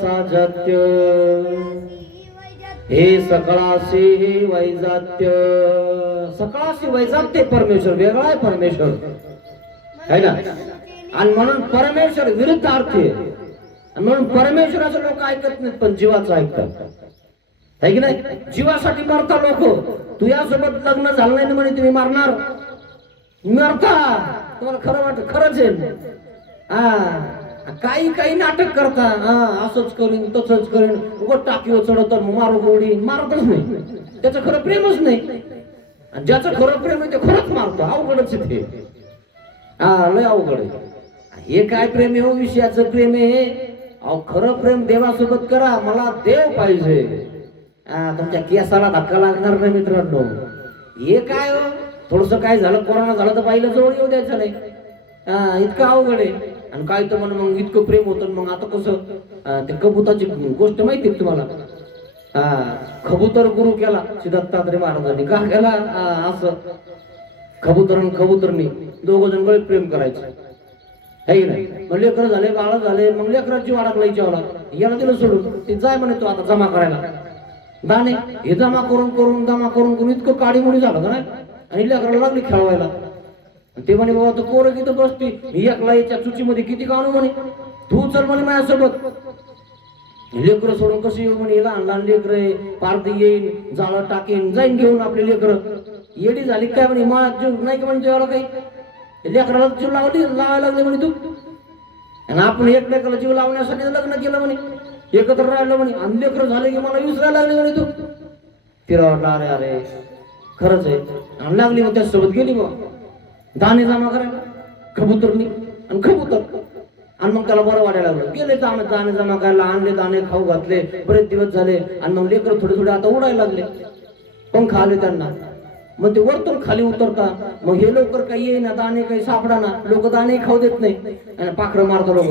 साजत्य वैजत्य. हे सकळाशी हे वैजात्य. सकळाशी वैजात्य परमेश्वर वेगळा आहे परमेश्वर है ना. आणि म्हणून परमेश्वर विरुद्धार्थी आहे. आणि म्हणून परमेश्वराचं लोक ऐकत नाहीत पण जीवाचं ऐकतात. है की नाही? जीवासाठी मरता लोक. तू यासोबत लग्न झालं नाही म्हणे तुम्ही मारणार मरता. तुम्हाला खरं वाटत? खरंच आहे. हा काही नाटक करता. हा असंच करीन तसंच करीन उगत टाकीवर चढवतात मारू गोडी मारतच नाही. त्याचं खरं प्रेमच नाही. आणि ज्याचं खरं प्रेम आहे ते खरंच मारतो. अवघडच आहे ते. हा लय अवघड आहे. हे काय प्रेम आहे हो? विषयाचं प्रेम आहे. अहो खरं प्रेम देवासोबत करा. मला देव पाहिजे. तुमच्या केसाला धक्का लागणार नाही मित्रांनो. हे काय हो? थोडस काय झालं कोरोना झालं तर पाहिलं जवळ येऊ द्यायचं नाही. इतकं अवघड आहे. आणि काय तर म्हणून मग इतकं प्रेम होतं मग आता कसं ते कबुताची गोष्ट माहिती आहे तुम्हाला? कबूतर गुरु केला सिद्धार्थात्रेय महाराजांनी. का केला? असं कबूतरनी दोघ जण गळे प्रेम करायचे है की नाही. मग लेकर झाले बाळ झाले. मग लेकरांची वाढाकला विचारला याला दिलं सोडून. ते जाय म्हणे तो आता जमा करायला दाणे. हे जमा करून इतकं काडीमुडी झालं का नाही. आणि लेकराला लागली खेळवायला. ते म्हणे बाबा तू पोरं किती बसती मी एकला याच्या चुचीमध्ये किती काढू म्हणे. तू चल म्हणे माझ्यासोबत. लेकरं सोडून कशी येऊ म्हणे. लहान लहान लेकर पारदी येईन जाळं टाकेन जाईन घेऊन आपले लेकरं. येडी झाली काय म्हणे. मला जीव नाही का म्हणे तुला काही. लेकराला जीव लावायला लागले म्हणे तू. आणि आपण एक लेकराला जीव लावण्यासाठी लग्न केलं म्हणे. एकत्र राहिलं म्हणे. आणि लेकरं झाले की मला विसरायला लागले म्हणे तू. तिला वाटलं अरे अरे खरंच आहे. आणि लागली मग त्याच्यासोबत गेली बा दाणे जमा करायला कबूतरनी. आणि कबूतर आणि मग त्याला बरं वाटायला लागलं. गेले दाणे जमा करायला आणले दाणे खाऊ घातले. बरेच दिवस झाले. आणि मग लेकर थोडे आता उडायला लागले. पंख आले त्यांना. मग ते वरतून खाली उतरता. मग हे लवकर काही येईना दाणे काही सापडाना. लोक दाणे खाऊ देत नाही. आणि पाखरं मारता लोक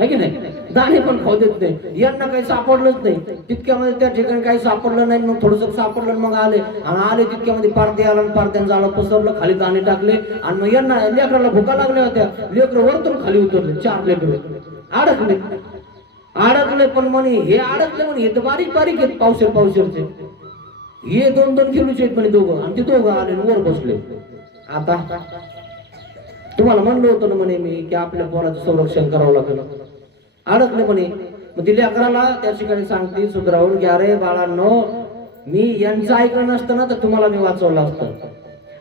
है की नाही. दाणे पण खाऊ देत नाही. यांना काही सापडलंच नाही. तितक्यामध्ये त्या ठिकाणी काही सापडलं नाही. मग थोडस सापडलं मग आले. आणि आले तितक्यामध्ये पारदे आला. पारद्यानं जाळं पसरलं. खाली दाणे टाकले. आणि मग यांना लेकराला भुका लागल्या होत्या. लेकर वरतून खाली उतरले. 4 लेकर अडकले. पण म्हणे हे अडकले म्हणे. हे तर बारीक आहेत पावशेरचे. हे 2-2 किलोचे आहेत म्हणे दोघं. आणि ते दोघं आले वर बसले. आता तुम्हाला म्हणलं होतं ना म्हणे मी की आपल्या पोराचं संरक्षण करावं लागेल. अडकले म्हणे. मग ती लेकराला त्या ठिकाणी सांगते सुधरावून की अरे बाळांनो मी यांचं ऐकलं नसतं ना तर तुम्हाला मी वाचवलं असतं.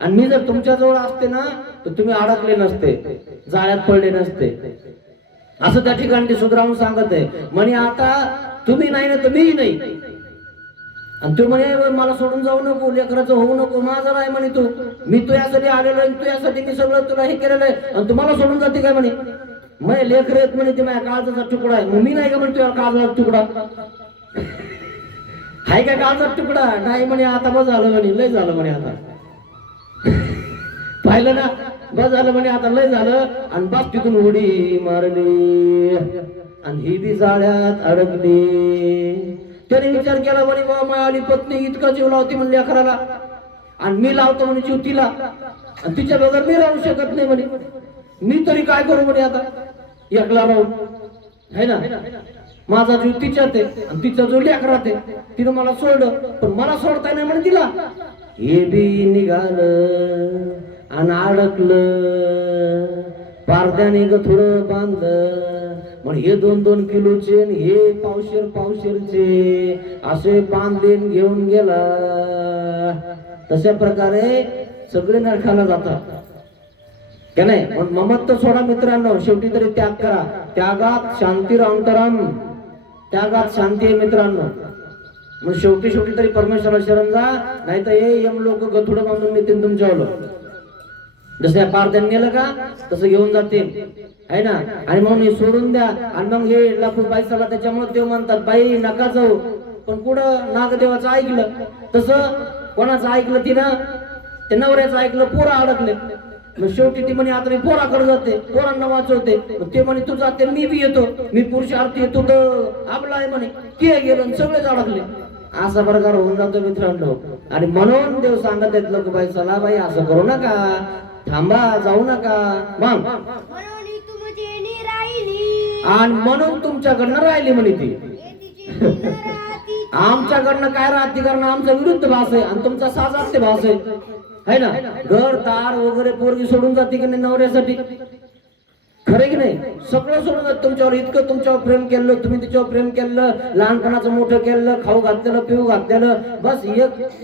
आणि मी जर तुमच्या जवळ असते ना तर तुम्ही अडकले नसते. जाळ्यात पडले नसते. असं त्या ठिकाणी ते सुधरावून सांगत आहे. म्हणे आता तुम्ही नाही ना तर मीही नाही. आणि तू म्हणे मला सोडून जाऊ नको. लेकराचं होऊ नको. माझं आहे म्हणे तू. मी तू यासाठी आलेलो आहे. तू यासाठी मी सगळं तुला हे केलेलं आहे. आणि तुम्हाला सोडून जाते काय म्हणे. मग लेकर येत म्हणे ते माझ्या काळजाचा तुकडा आहे. मग मी नाही का म्हणे तुझ्या काळजाचा तुकडा हाय का काळजाचा तुकडा नाही म्हणे. आता बस झालं म्हणे. लय झालं म्हणे. आता पाहिलं ना बस झालं म्हणे. आता लय झालं. आणि बस तिथून उडी मारली. आणि ही बी जाळ्यात अडकली. त्याने विचार केला म्हणे बाबा माझी पत्नी इतका जीव लावते म्हणले लेकराला. आणि मी लावतो म्हणे जीव तिला. आणि तिच्या बरोबर मी राहू शकत नाही म्हणे. मी तरी काय करू म्हणे आता एकला राहून, है ना. माझा जीव तिच्यात आहे आणि तिचा जो लेकरात आहे. तिनं मला सोडलं, पण मला सोडता नाही म्हणे तिला. हे बी निघालं आणि अडकलं, पारद्याने ग थोडं बांधलं. मग हे 2-2 किलोचे आणि हे पावशेरचे असे बांधून घेऊन गेला. तशा प्रकारे सगळे नरकाला जातात का नाही. पण ममत्व सोडा मित्रांनो, शेवटी तरी त्याग करा. त्यागात शांतीरांतरम, त्यागात शांती आहे मित्रांनो. मग शेवटी तरी परमेश्वराला शरण जा, नाही तर हे यम लोक गथुडं बांधून नेतील तुमच्यावर. जसं या पारद्याने नेलं का तसं घेऊन जातील, आहे ना. आणि म्हणून हे सोडून द्या. आणि मग हे लाखो पैसाला त्याच्यामुळे देव म्हणतात बाई नका जाऊ. पण कुठं नागदेवाचं ऐकलं, तसं कोणाचं ऐकलं तिनं, ते नवऱ्याचं ऐकलं, पोरं अडकले. मग शेवटी ती म्हणे आता मी पोराकडे जाते, पोरांना वाचवते. ते म्हणे तू जाते मी बी येतो, मी पुरुषार्थी येतो तर आपला आहे म्हणे. ते गेलं सगळेच अडकले. असा प्रकार होऊन जातो मित्रांनो. आणि म्हणून देव सांगत आहेत लोक बाई चला बाई असं करू नका, थांबा, जाऊ नका. मग म्हणून ही तुमची नी राहिली, आणि म्हणून तुमच्याकडनं राहिली म्हणे ती. हे तिची नी न राहती. आमच्याकडनं काय राहते, कारण आमचा विरुद्ध भास आहे आणि तुमचा साजात्य भास आहे ना. घर दार वगैरे पोरगी सोडून जाते की नाही नवऱ्यासाठी, खरं की नाही. सगळं सोडून जात तुमच्यावर. इतकं तुमच्यावर प्रेम केलं, तुम्ही तिच्यावर प्रेम केलं, लहानपणाचं मोठं केलं, खाऊ घातलेलं, पिऊ घातलेलं. बस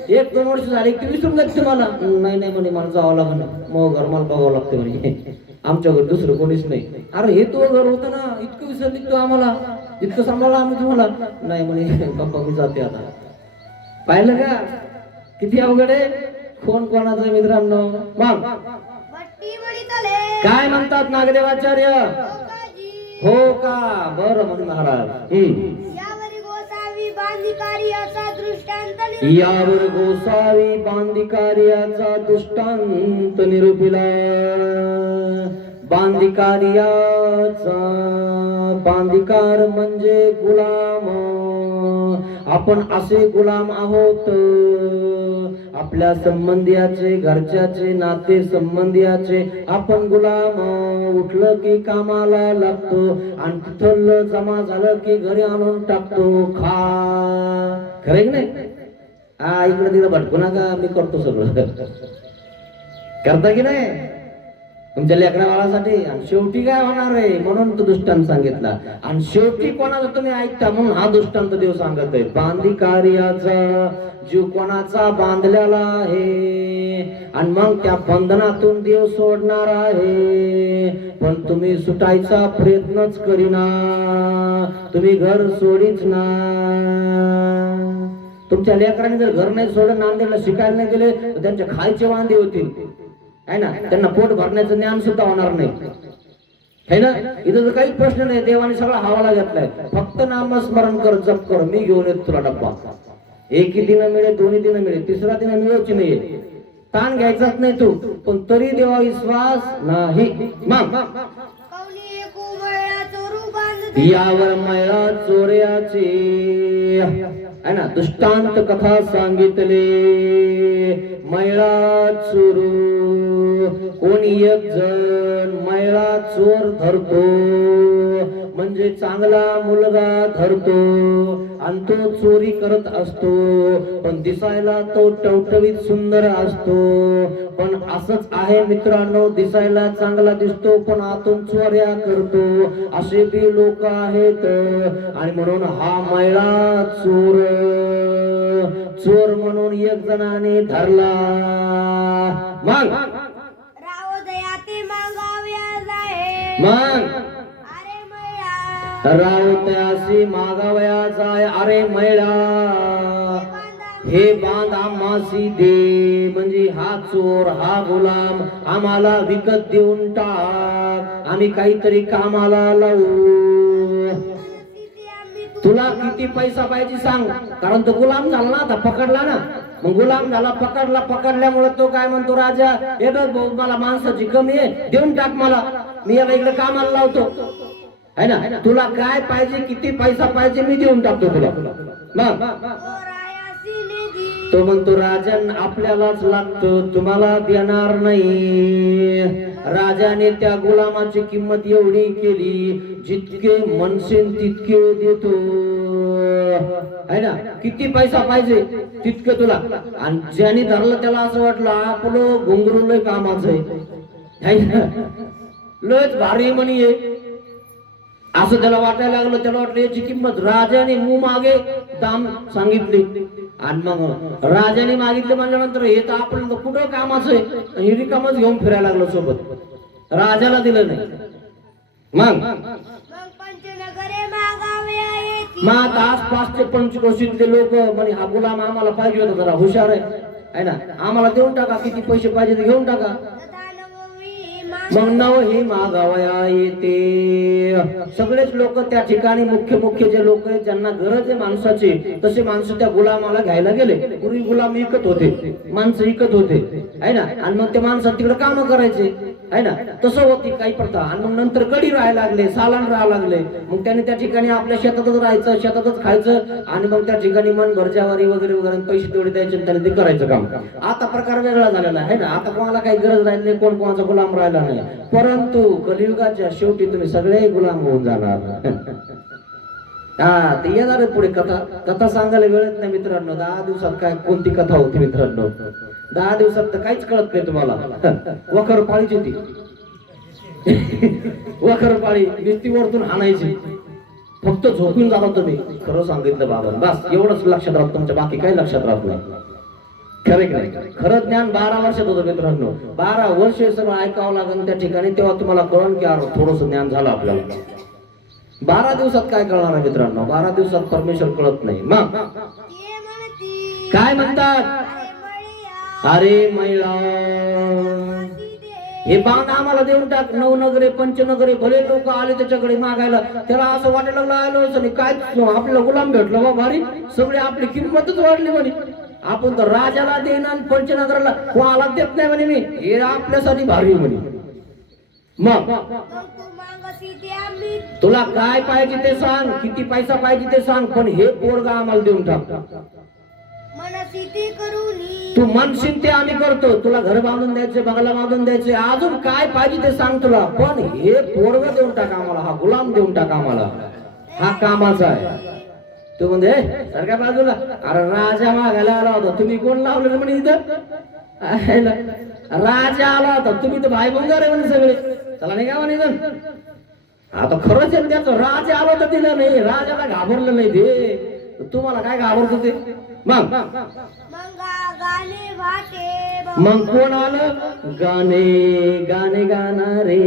1-2 वर्ष झाली की विसरून जाते तुम्हाला. नाही म्हणे मला जावं लागलं, मग घर मला बघावं लागते म्हणे. आमच्या घर दुसरं कोणीच नाही. अरे हे तो घर होतं ना, इतकं विसरली तू आम्हाला, इतकं सांभाळलं आम्ही तुम्हाला. नाही म्हणे बाप्पा मी जाते आता. पाहिलं का किती अवघड आहे. कोण कोणाचं मित्रांनो. मग भट्टी म्हणितले, काय म्हणतात नागदेवाचार्य. लोकाजी, हो का, बरं म्हणे महाराज. यावरी गोसावी बांधिकारी असा दृष्टांत निरूपिला. यावर गोसावी बांधिकार्याचा दृष्टांत निरूपिला. बांधिकार्याचा, बांधिकार म्हणजे गुलाम. आपण असे गुलाम आहोत. आपल्या संबंधियाचे, घरच्याचे, नाते संबंधियाचे आपण गुलाम. उठलं की कामाला लागतो आणि तिथलं जमा झालं की घरी आणून टाकतो. खरं की नाही. इकडे तिकडे भटकू नका, मी करतो सगळं. करता की नाही तुमच्या लेकरा बाळासाठी. आणि शेवटी काय होणार आहे म्हणून तो दृष्टांत सांगितला. आणि शेवटी कोणाचा तुम्ही ऐकता म्हणून हा दृष्टांत देव सांगत आहे. बांधिकार्याचा, जीव कोणाचा बांधलेला आहे आणि मग त्या बंधनातून देव सोडणार आहे. पण तुम्ही सुटायचा प्रयत्नच करीना, तुम्ही घर सोडीच ना. तुमच्या लेकरांनी जर घर नाही सोडलं, नांदेडला शिकायला नाही गेले तर त्यांचे खायचे वांदे होतील, है ना. त्यांना पोट भरण्याचं ज्ञान सुद्धा होणार नाही, है ना. इथं तर काहीच प्रश्न नाही. देवाने सगळा हवाला घेतलाय. फक्त नामस्मरण कर, जप कर, मी घेऊन येतो तुला डब्बा. एकी दिन मिळे, दोन्ही दिन मिळे, तिसरा दिन मिळवची नाहीये. ताण घ्यायचाच नाही तू. पण तरी देवा विश्वास नाही. मग कौनी एक उमळला चोरू बांधत. यावर मैळा चोऱ्याचे, है ना, दृष्टांत कथा सांगितले. मैळा चोरू, कोणी एक जण मैळा चोर धरतो, म्हणजे चांगला मुलगा धरतो आणि तो चोरी करत असतो. पण दिसायला तो टवटवीत सुंदर असतो. पण असंच आहे मित्रांनो, दिसायला चांगला दिसतो पण आतून चोऱ्या करतो. असे बी लोक आहेत. आणि म्हणून हा मैळा चोर, चोर म्हणून एक जणाने धरला. मग राव दया ते मागाव्या जाय. मग अरे मैळा, रावत्यासी मागावया जाय. अरे मैळा, हे बांध आम्हासी दे. म्हणजे हा चोर, हा गुलाम आम्हाला विकत देऊन टाक, आम्ही काहीतरी कामाला लावू. तुला किती पैसा पाहिजे सांग, कारण तो गुलाम झाला ना, आता पकडला ना. मग गुलाम झाला, पकडल्यामुळे तो काय म्हणतो, राजा हे बघ भाऊ, मला माणसाची कमी आहे, देऊन टाक मला, मी याला इकडे कामाला लावतो, है ना. तुला काय पाहिजे, किती पैसा पाहिजे, मी देऊन टाकतो तुला. मग तो म्हणतो, राजन आपल्यालाच लागतो, तुम्हाला देणार नाही. राजाने त्या गुलामाची किंमत एवढी केली, जितके मनसेन तितके देतो, है ना. किती पैसा पाहिजे तितकं तुला. आणि ज्याने धरलं त्याला असं वाटलं आपलं घुंगरू लय कामाचं आहे ना, लयच भारी म्हणी आहे असं त्याला वाटायला लागलं. त्याला वाटलं याची किंमत. राजाने मुंह मागे दाम सांगितले आणि मग राजाने मागितले म्हणल्यानंतर हे तर आपल्याला कुठं कामाचं आहे, हे रिकामच घेऊन फिरायला लागलो सोबत. राजाला दिलं नाही. मग पंचनगरे मागावया येती. मग आसपासचे पंचक्रोशीतले लोक म्हणे हा गुलाम आम्हाला पाहिजे होता, जरा हुशार आहे ना, आम्हाला देऊन टाका, किती पैसे पाहिजे ते घेऊन टाका. तथा नववी मग नव ही मागावया येते. सगळेच लोक त्या ठिकाणी मुख्य जे लोक आहेत ज्यांना गरज आहे माणसाची, तसे माणसं त्या गुलामाला घ्यायला गेले. पूर्वी गुलाम विकत होते, माणसं विकत होते, है ना. आणि मग ते माणसं तिकडे काम करायचे, है ना. तसं होती काही प्रथा. आणि मग नंतर कडी राहायला लागले, सालान राहायला लागले. मग त्याने त्या ठिकाणी आपल्या शेतातच राहायचं, शेतातच खायचं आणि मग त्या ठिकाणी मन भरजावारी वगैरे वगैरे पैसे तेवढे द्यायचे, त्याने ते करायचं काम. आता प्रकार वेगळा झालेला आहे ना. आता कोणाला काही गरज राहिली नाही, कोण कोणाचा गुलाम राहिला नाही. परंतु कलियुगाच्या शेवटी तुम्ही सगळे गुलाम होऊन जाणार. हा ते येणार आहे पुढे. कथा सांगायला वेळच नाही मित्रांनो. 10 दिवसात काय कोणती कथा होती मित्रांनो? 10 दिवसात तर काहीच कळत नाही तुम्हाला. वखर पाळीची ती वखर पाळी नुसती वरतून आणायची, फक्त झोपून जाता तुम्ही. खरं सांगितलं बाबा, बस एवढंच लक्षात राहत तुमच्या, बाकी काही लक्षात राहत नाही. खरं नाही. खरं ज्ञान 12 वर्षात होतं मित्रांनो. 12 वर्ष सगळं ऐकावं लागेल त्या ठिकाणी, तेव्हा तुम्हाला कळण की थोडस ज्ञान झालं आपल्याला. 12 दिवसात काय कळणार आहे मित्रांनो? 12 दिवसात परमेश्वर कळत नाही. मग ये म्हणती. काय म्हणतात? अरे मैला हे बाण आम्हाला देऊन टाक. 9 नगरे पंचनगरे भले लोक आले त्याच्याकडे मागायला. त्याला असं वाटायला लागलं आलो काय आपल्याला गुलाम भेटलं बा भारी, सगळे आपली किंमतच वाढली म्हणे. आपण तर राजाला देईन आणि पंचनगरला कोणाला देत नाही म्हणे. मी हे आपल्यासाठी भारी म्हणे. मग तुला काय पाहिजे ते सांग, किती पैसा पाहिजे ते सांग, पण हे पोरगा आम्हाला देऊन टाक. तू म्हणशील ते आम्ही करतो. तुला घर बांधून द्यायचे, बंगला बांधून द्यायचे, अजून काय पाहिजे ते सांग तुला, पण हे पोरगा देऊन टाक आम्हाला, हा गुलाम देऊन टाक आम्हाला, हा कामाचा आहे. तू म्हणजे सारख्या बाजूला, अरे राजा मागायला आला होता, तुम्ही कोण लावलं म्हणे इथं? राजा आला होता, तुम्ही तर भाई बंगार आहे म्हणे सगळे, चला नाही का म्हणे इथं. आता खरंच आहे त्याचं, राजा आला तर दिलं नाही, राजाला घाबरलं नाही ते, तुम्हाला काय घाबरत ते. मग मग कोण आलं? गाणे गाणे गाणारे,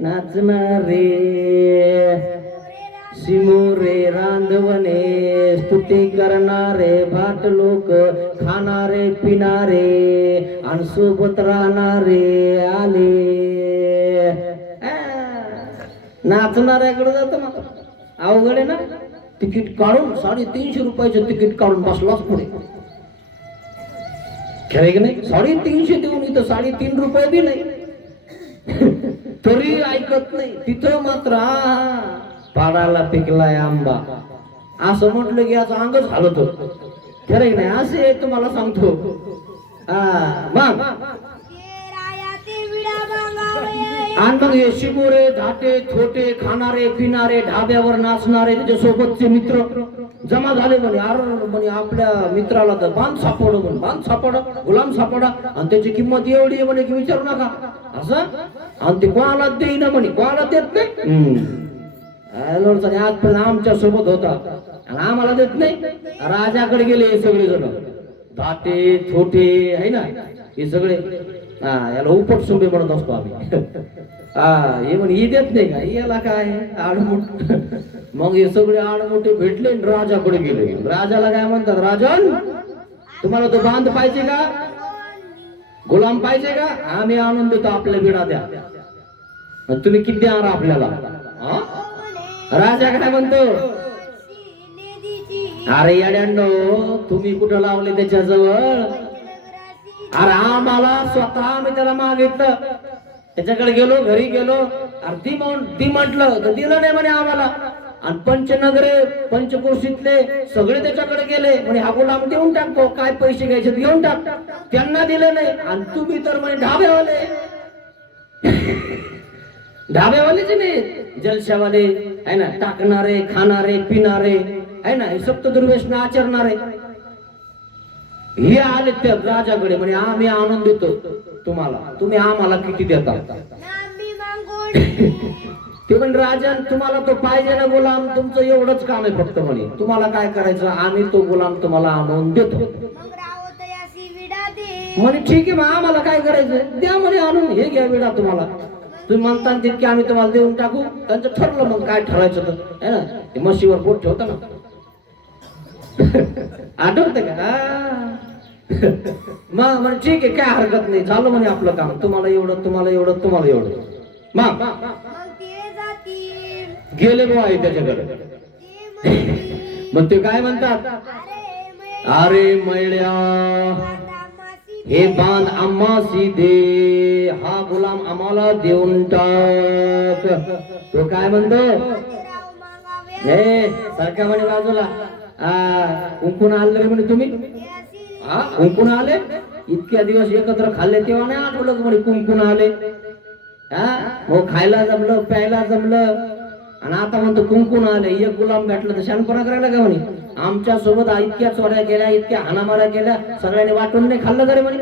नाचणारे, सिमोरे रांधवणे, स्तुती करणारे, भाट लोक, खाणारे पिणारे आणि सोबत राहणारे आले. नाचणाऱ्याकडे जातो मग अवघड आहे ना. तिकीट काढून 350 रुपयाचं तिकीट काढून बसलाच पुढे. खरं की नाही? 350 देऊन इथं 3.5 रुपये बी नाही तरी ऐकत नाही. तिथं मात्र पाडाला पिकलाय आंबा असं म्हटलं की याचं अंगच हालत होत. खरं की नाही? असे तुम्हाला सांगतो. मग आणि मग हे शिमोरे, धाटे, छोटे, खाणारे पिणारे, ढाब्यावर नाचणारे, त्याच्या सोबतचे मित्र जमा झाले म्हणे. अरे म्हणे आपल्या मित्राला तर बांध सापड म्हणे, बांध सापड, गुलाम सापडा, आणि त्याची किंमत एवढी आहे म्हणे की विचारू नका असं. आणि ते कोणाला देईन म्हणे, कोणाला देत नाही. आजपर्यंत आमच्या सोबत होता आणि आम्हाला देत नाही. राजाकडे गेले सगळे जण, धाटे छोटे आहे ना हे सगळे. याला उपट सुंबे म्हणत असतो आम्ही. हे म्हणे ही देत नाही का, याला काय आडमुठ. मग हे सगळे आडमुठे भेटले राजाकडे गेले. राजाला काय म्हणतात? राजन तुम्हाला तो बांध पाहिजे का, गुलाम पाहिजे का? आम्ही आणून देतो, आपल्या बिडा द्या, तुम्ही किती देणार आपल्याला? राजा काय म्हणतो? अरे येड्यांनो तुम्ही कुठं लावले त्याच्याजवळ? अरे आम्हाला स्वतः आम्ही त्याला मागितलं, त्याच्याकडे गेलो, घरी गेलो, अरे ती म्हटलं तर दिलं नाही म्हणे आम्हाला. आणि पंचनगरे पंचकोशीतले सगळे त्याच्याकडे गेले म्हणे हा गुलाम देऊन टाकतो, काय पैसे घ्यायचे घेऊन टाक. त्यांना दिले नाही. आणि तुम्ही तर म्हणे ढाब्यावाले, ढाब्यावालेच नाही, जलशावाले आहे ना, टाकणारे, खाणारे, पिणारे आहे ना, हे सप्त दुर्व्यसन आचरणारे, हे आले त्या राजाकडे म्हणे आम्ही आणून देतो तुम्हाला, तुम्ही आम्हाला किती देता? नामी मागून ते पण राजन तुम्हाला तो पाहिजे ना गुलाम, तुमचं एवढंच काम आहे फक्त म्हणे, तुम्हाला काय करायचं, आम्ही तो गुलाम तुम्हाला आणून देतो. मग रावत यासी विडा दे. म्हणे ठीक आहे मग आम्हाला काय करायचं, द्या म्हणे आणून, हे घ्या विडा तुम्हाला, तुम्ही म्हणता तितके आम्ही तुम्हाला देऊन टाकू. त्यांचं ठरलं मग काय ठरायचं तर है ना, ते म्हशीवर पोट ठेवतं ना, आठवतं का? मग म्हणे ठीक आहे काय हरकत नाही, झालं म्हणे आपलं काम, तुम्हाला एवढं, तुम्हाला एवढं, तुम्हाला एवढं. मग मग ते जातील. गेले बुवा आहे त्याच्याकडे. ते म्हणतील, मग ते काय म्हणतात, अरे अरे मैड्या बांधा मासी हे बांध आम्हासी दे, हा गुलाम आम्हाला देऊन टाक. तो काय म्हणतो, राव मागाव्या. हे सारख्या म्हणे बाजूला, कुंकून आले रे म्हणे तुम्ही, यासी हा कुंकून आले, इतक्या दिवस एकत्र खाल्ले तेव्हा नाही आठवलं का म्हणे कुंकून आले? हा मग खायला जमलं, प्यायला जमलं, आणि आता म्हणतो कुंकून आले, एक गुलाम भेटला तर शानपणा करायला का म्हणे? आमच्या सोबत इतक्या चोऱ्या केल्या, इतक्या हाणामाऱ्या केल्या, सगळ्यांनी वाटून नाही खाल्लं का रे म्हणे?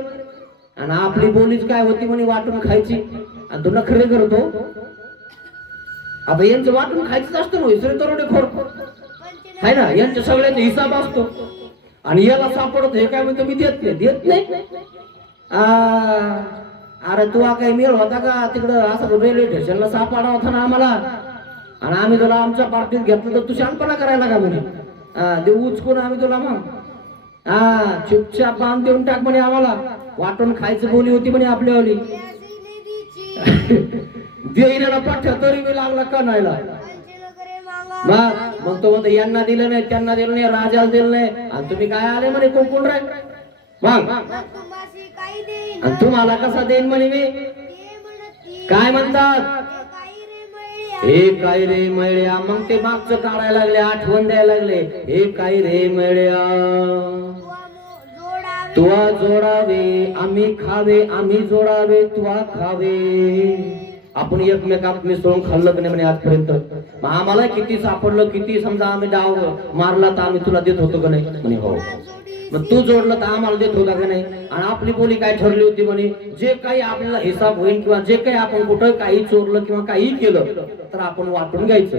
आणि आपली बोलीच काय होती म्हणे, वाटून खायची, आणि तू नखरे करतो. आता यांचं वाटून खायचं असतं ना, इसरे तरुणे खोर आहे ना, यांच्या सगळ्यांचा हिसाब असतो, आणि याला सापडत हे काय म्हणतो, मी देत नाही, देत नाही. अरे तू काही मेळ होता का तिकडं, असं रेल्वे स्टेशनला सापडा होता ना आम्हाला, आणि आम्ही तुला आमच्या पार्टीत घेतलं तर तू शानपणा करायला का म्हणे? देऊ उचकून आम्ही तुला मग चुपचाप बांध देऊन टाक म्हणे, आम्हाला वाटून खायचं बोली होती म्हणे आपल्यावाली. यासी निधीची देईला पाठ्या तरी मी लागला का नाहीला. पंचनगरे मागा. मग तो म्हणतो यांना दिलं नाही, त्यांना दिलं नाही, राजाला दिलं नाही, आणि तुम्ही काय आले म्हणे कुंकून रे? मग मग तुम्हासी काही देईन. आणि तुम्हाला कसा देईन म्हणे मी? ते म्हणतील, काय म्हणतात, ते काही रे मैया. हे काय रे मैड्या. मग ते मागचं काढायला लागले, आठवण द्यायला लागले, हे काय रे मैड्या, जोडावे. तुवा जोडावे आम्ही खावे, आम्ही जोडावे तुवा खावे. आपण एकमेकात मिसळून खाल्लं की नाही म्हणे आजपर्यंत? मग आम्हाला किती सापडलं, किती समजा आम्ही डाव मारला तर आम्ही तुला देत होतो का नाही म्हणे? हो. मग तू जोडलं तर आम्हाला देत होता का नाही? आणि आपली बोली काय ठरली होती म्हणे, जे काही आपल्याला हिसाब होईल किंवा जे काही आपण कुठं काही चोरलं किंवा काही केलं तर आपण वाटून घ्यायचं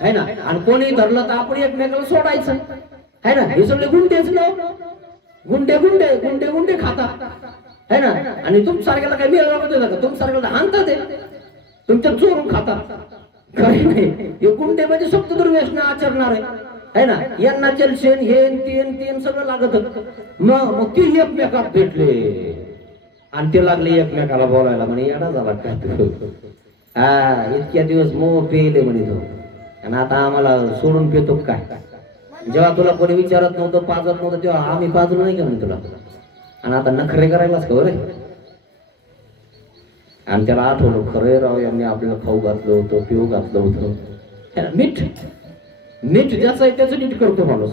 है ना, आणि कोणी धरलं तर आपण एकमेकाला सोडायचं है ना. हे सगळे गुंडेच ना, गुंडे गुंडे गुंडे गुंडे खातात है ना, आणि तुमच्यासारख्याला काही मिळालं का? तुमच्यासारख्याला हाणतात ते, तुमच्या चोरून खातात. काही नाही, हे गुंडे म्हणजे सप्त दुर्व्यसन आचरणार आहे ना, यांना चलशेन हेन तेन तेन सगळं लागत. मग ते एकमेकात भेटले आणि ते लागले एकमेकाला बोलायला म्हणे, येडा झाला काय तू? इतक्या दिवस मोह पेले म्हणे तो, आणि आता आम्हाला सोडून पेतो काय? जेव्हा तुला कोणी विचारत नव्हतं, पाजत नव्हतं, तेव्हा आम्ही पाजलो नाही का म्हणे तुला, आणि आता नखरे करायलाच का रे? आणि त्याला आठवलं, खरे राव यांनी आपल्याला खाऊ घातलं होतं, पिऊ घातलं होतं. मीठ नीट ज्याचं आहे त्याचं नीट करतो माणूस,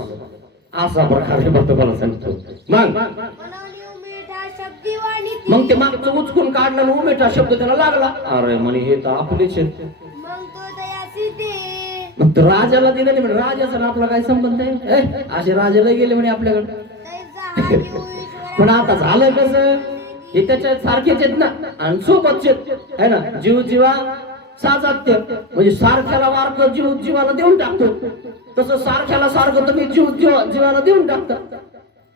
असा प्रकारे बघतो मला सांगतो. मग मग ते मागचं उचकून काढलं आणि उमेटा शब्द त्याला लागला, अरे म्हणे हे तर आपलेच आहेत. मग तो राजाला दिलं नाही म्हणे, राजाचा ना आपला काय संबंध आहे? असे राजाला गेले म्हणे आपल्याकडे. पण आता झालं कसं, हे त्याच्या सारखेच आहेत ना, आणि सोबतचे आहे ना, जीव जीवा साजात्य, म्हणजे सारख्याला वारक जीव जीवाला देऊन टाकतो, तसं सारख्याला सारखं तुम्ही जीव जीवाला देऊन टाकता,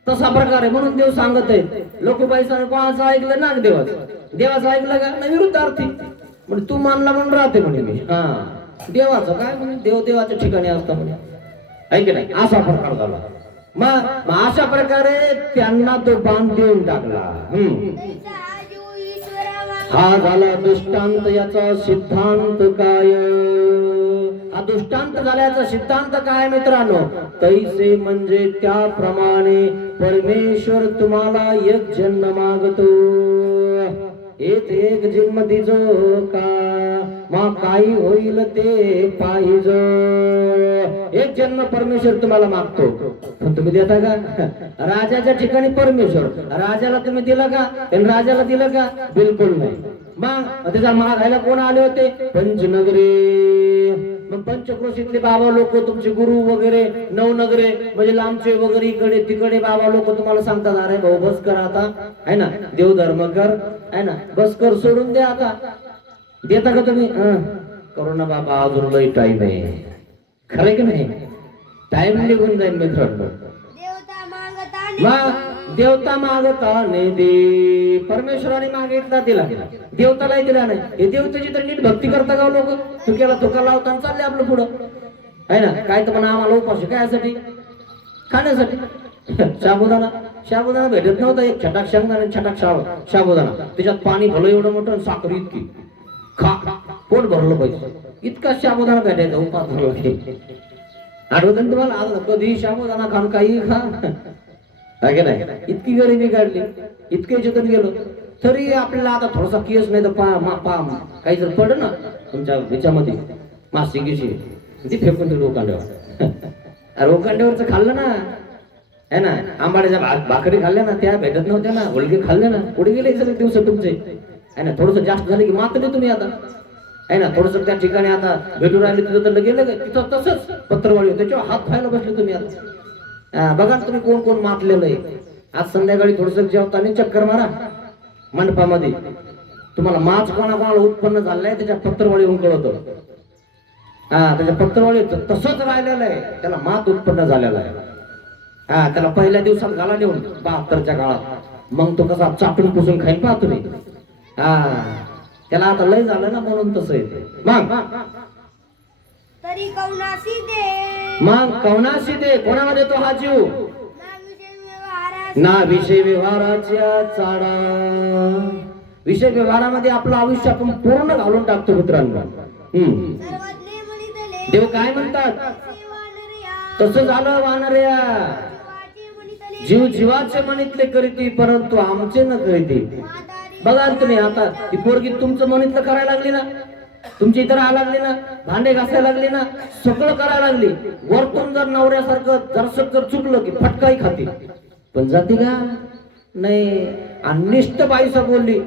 तसा प्रकार आहे. म्हणून देव सांगत आहे, लोकबाई कोणाचं ऐकलं नाग देवाचं, देवाचं ऐकलं का नाही विरुद्धार्थी. म्हणजे तू मानला म्हणून राहते म्हणे मी, हा देवाचं काय म्हणे, देव देवाच्या ठिकाणी असतं म्हणे, ऐक नाही, असा प्रकार झाला. मग अशा प्रकारे त्यांना तो बांध देऊन टाकला. हा झाला दृष्टांत. याचा सिद्धांत काय? हा दृष्टांत झाल्याचा सिद्धांत काय मित्रांनो? तैसे म्हणजे त्याप्रमाणे परमेश्वर तुम्हाला एक जन्म मागतो, एक जन्म दिजो का मग काही होईल ते पाहिजे. एक जन्म परमेश्वर तुम्हाला मागतो, पण तुम्ही देता का? राजाच्या ठिकाणी परमेश्वर, राजाला तुम्ही दिलं का? राजाला दिलं का? बिलकुल नाही. मग त्याचा मागायला कोण आले होते? पंचनगरे. मग पंचक्रोशीतले बाबा लोक, तुमचे गुरु वगैरे, नवनगरे म्हणजे लांबचे वगैरे, इकडे तिकडे बाबा लोक तुम्हाला सांगतात, अरे भाऊ बस कर आता, है ना, देव धर्म कर, है ना, बस कर, सोडून द्या आता. देता का तुम्ही? करू ना बाबा, अजून लई टाइम आहे. खरं की नाही? टाइम निघून जाईल मित्रांनो. देवता मागता मग देवता मागता नाही दे, परमेश्वराने मागितला दिला, देवतालाही दिला नाही. हे देवतेची तर नीट भक्ती करता का लोक? तुक्याला तुका लावता आणि चालले आपलं पुढं, आहे ना. काय तर म्हणा आम्हाला उपास कायसाठी? खाण्यासाठी. साबुदाणा, साबुदाणा भेटत नव्हता. एक छटाक शेंगदाणा, छटाक साबुदाणा, त्याच्यात पाणी भलं एवढं मोठं आणि साखर इतकी, खा, पोट भरलं पाहिजे, इतका साबुदाणा भेटायचा उपास धरला. आठवत तुम्हाला? आज कधी साबुदाणा खाऊन काही खा, आहे नाही. इतकी गरिबी काढली, इतके याच्यातून गेलो तरी आपल्याला आता थोडासा केस नाही तर काही जर पड ना तुमच्या ह्याच्यामध्ये मासी गिशी, ती फेकून ते रोकांड्यावर. रोकांड्यावरच खाल्लं ना, है ना. आंबाड्याच्या भाकरी खाल्ल्या ना, त्या भेटत नव्हत्या ना, होळगे खाल्ले ना, पुढे गेले सगळे दिवस तुमचे, है ना. थोडस जास्त झालं की मातले तुम्ही आता, आहे ना. थोडस त्या ठिकाणी आता भेटून राहिले तिथं तर गेलं का तिथं तसंच पत्रवाळी, त्याच्यावर हात खायला बसले तुम्ही आता. बघा तुम्ही कोण कोण मातलेलं आहे. आज संध्याकाळी थोडस जेवताना चक्कर मारा मंडपामध्ये, तुम्हाला माच कोणाकोणाला उत्पन्न झालंय त्याच्या पत्रवाळीहून कळतं. त्याच्या पत्रवाळी तसंच राहिलेलं आहे, त्याला मात उत्पन्न झालेला आहे. त्याला पहिल्या दिवसात घाला नेऊन 72च्या काळात, मग तो कसा चाटून पुसून खाईन पहा तुम्ही. त्याला आता लय झालं ना म्हणून तसं येते. मग तरी कौनासी दे, मग कौनाशी दे, कोणामध्ये तो हा जीव ना विषय व्यवहाराच्या चाडा. विषय व्यवहारामध्ये आपलं आयुष्य आपण पूर्ण घालून टाकतो मित्रांनो. सर्वज्ञ म्हणितले देव काय म्हणतात? वानरया, तसं झालं वानर्या. जीवाचे म्हणितले जीव जीवाचे मनीतले करीती, परंतु आमचे न करीती. म्हातारी बघा तुम्ही आता ती पोरगी तुमचं मनीतलं करायला लागली ना, तुमची इतर राहायला लागली ना, भांडे घासायला लागली ना, सगळं करायला लागली. वरतून जर नवऱ्यासारखं जरसक जर चुकलं की फटकाही खाती, पण जाते का नाही. आणि निष्ठ बाईसा बोलली,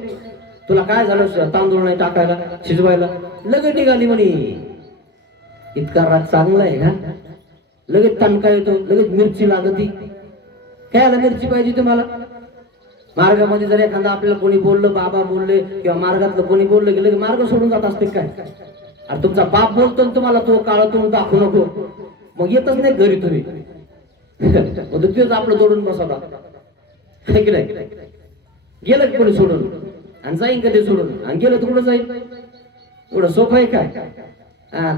तुला काय झालं तांदूळ नाही टाकायला शिजवायला, लगेच निघाली म्हणे. इतका राग चांगला आहे का? लगेच तणका येतो, लगेच मिरची लागती. काय आलं मिरची पाहिजे तुम्हाला? मार्गामध्ये जर एखादा आपल्याला कोणी बोललं, बाबा बोलले किंवा मार्गातलं कोणी बोललं की लगेच मार्ग सोडून जात असते काय? आणि तुमचा बाप बोलतो ना तुम्हाला, तो काळ तुम्ही दाखवू नको, मग येतच नाही घरी तुम्ही. मग तेच आपलं जोडून बसवला की नाही. गेलं की कोणी सोडून आणि जाईन कधी सोडून, आणि गेलं तर कुठं जाईल? एवढं सोपं आहे काय?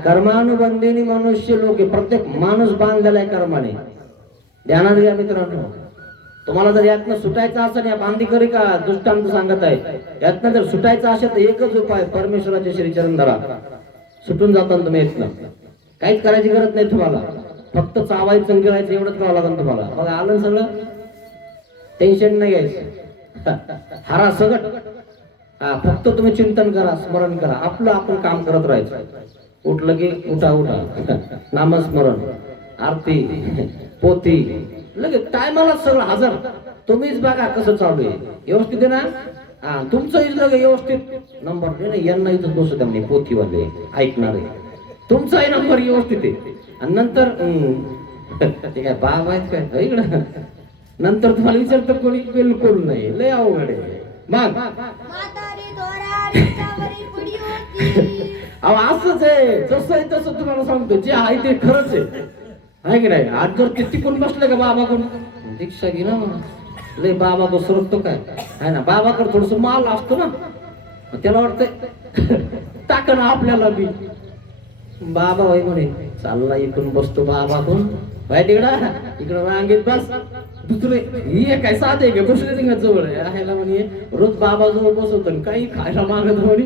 कर्मानुबंधिनी मनुष्य लोक, प्रत्येक माणूस बांधलेला आहे कर्माने. ध्यानात घ्या मित्रांनो. तुम्हाला जर यातनं सुटायचं असेल, या बांधीकरी का दृष्टांत सांगत आहे, यातनं जर सुटायचं असेल तर एकच उपाय, परमेश्वराचे श्रीचरण धरा, सुटून जाताना तुम्ही यातनं. काहीच करायची गरज नाही तुम्हाला, फक्त चावायचं गिळायचं एवढंच करावं लागेल तुम्हाला. बघा आलं सगळं, टेन्शन नाही घ्यायचं. हारा सगट. फक्त तुम्ही चिंतन करा, स्मरण करा, आपलं आपण काम करत राहायचं. उठलं की उठा उठा, नामस्मरण, आरती, पोथी, लगेच टायमाला सगळं हजर. तुम्हीच बघा कसं चालू आहे, व्यवस्थित आहे ना. तुमचं लगे व्यवस्थित नंबर नाही, यांना इथं दोष त्यांनी पोथीवाले ऐकणारे, तुमचाही नंबर व्यवस्थित आहे. आणि नंतर ते काय बाब आहेत काय इकडं, नंतर तुम्हाला विचारतं कोणी? बिलकुल नाही, लय अवघड आहे. मग म्हातारी दोरा निष्ठावरी पडी होती. अहो असंच आहे, जसं आहे तसं तुम्हाला सांगतो, जे आहे ते खरंच आहे की नाही. आज जर ते टिकून बसलं का बाबा कोण दीक्षा घे ना, लय बाबा तो सरकतो काय आहे ना. बाबाकडे थोडस माल असतो ना, त्याला वाटतंय टाका ना आपल्याला बी. बाबा होय म्हणे, चालला इकडून बसतो बाबा कोण भाई तिकडं, इकडं रांगेत बस. दुसरे हे काय साधे घे बसले जवळ आहे म्हणे, रोज बाबा जवळ बसवतो, काही खायला मागत म्हणे,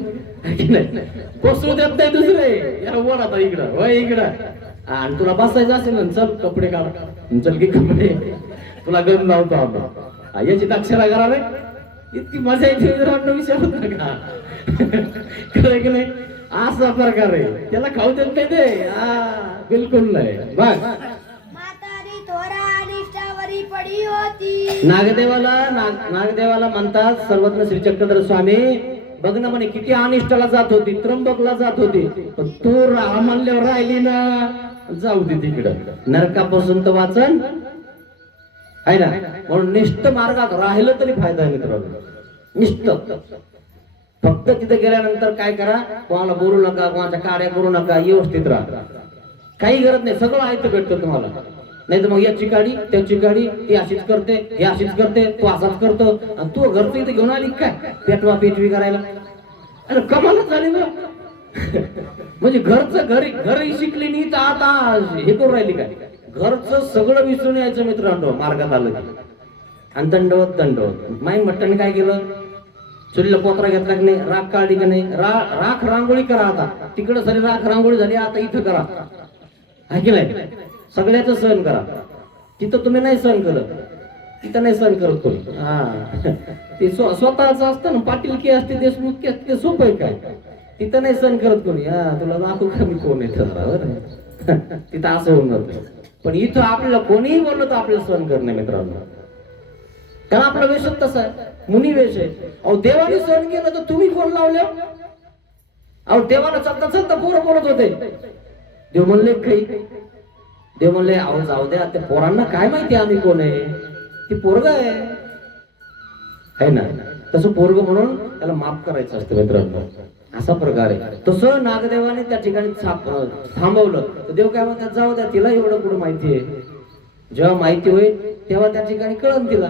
बसवू देत नाही दुसरे. याला वर आता इकडं होय इकडं, आणि तुला बसायचं असेल ना, चल कपडे काढ, चल की कपडे, तुला गन लावतो आपण. याची दक्षिणा करा रे, इतकी मजा येते विषय होत का? कळे की नाही? असा प्रकार आहे, त्याला खाऊ देत नाही ते. बिलकुल नाही. बघ म्हातारी दोरा निष्ठावरी पडी होती. नागदेवाला म्हणतात सर्वज्ञ श्री चक्रधर स्वामी, बघ ना म्हणे किती अनिष्टाला जात होती, त्र्यंबकला जात होती, पण तू म्हणल्यावर राहिली ना, जाऊ दे तिकडं, नरकापासून तर वाचन आहे ना. म्हणून निष्ठ मार्गात राहिलं तरी फायदा आहे मित्रांनो. निष्ठ फक्त तिथे गेल्यानंतर काय करा, कोणाला बोलू नका, कोणाच्या काड्या करू नका, व्यवस्थित राहा. काही गरज नाही, सगळं ऐकतं भेटतं तुम्हाला. नाही तर मग याची काडी त्याची काडी, ती अशीच करते, हे अशीच करते, तू असाच करतो, आणि तू घरचं इथे घेऊन आली काय पेटवा पेटवी करायला. अरे कमालच झाली ना. म्हणजे घरचं घरही शिकली नाही तर आता हे करून राहिली काय. घरचं सगळं विसरून यायचं मित्रांनो मार्गात आलं की. आणि दंडवत माई मट्टाने काय केलं, चुलीला पोत्रा घेतला की नाही, राख काढली की नाही, राख रांगोळी करा. आता तिकडं सारी राख रांगोळी झाली, आता इथं करा, आहे की नाही. सगळ्याच सहन करा. तिथं तुम्ही नाही सहन करत, तिथं नाही सहन करत कोणी. हा ते स्वतःच असतं ना, पाटील की असते, देशमुख की असते, ते सोपं आहे काय. तिथं नाही सहन करत कोणी. हा तुला दाखवू का मी कोण आहे. तिथं असं होऊन जातं. पण इथं आपल्याला कोणीही बोललं तर आपल्याला सहन करणे मित्रांनो. कारण आपला वेशच तसा आहे, मुनी वेश आहे. अहो देवाने सहन केलं तर तुम्ही कोण लावले. अहो देवाला चालता चालता पोरं बोलत होते, देव म्हणले काही, देव म्हणले अहो जाऊ द्या, त्या पोरांना काय माहिती आम्ही कोण आहे, ती पोरग आहे ना. तसं पोरग म्हणून त्याला माफ करायचं असतं मित्रांनो. असा प्रकार आहे. तसं नागदेवाने त्या ठिकाणी थांबवलं तर देव काय म्हणतात, जाऊ द्या, तिला एवढं कुठं माहिती आहे. जेव्हा माहिती होईल तेव्हा त्या ठिकाणी कळन तिला.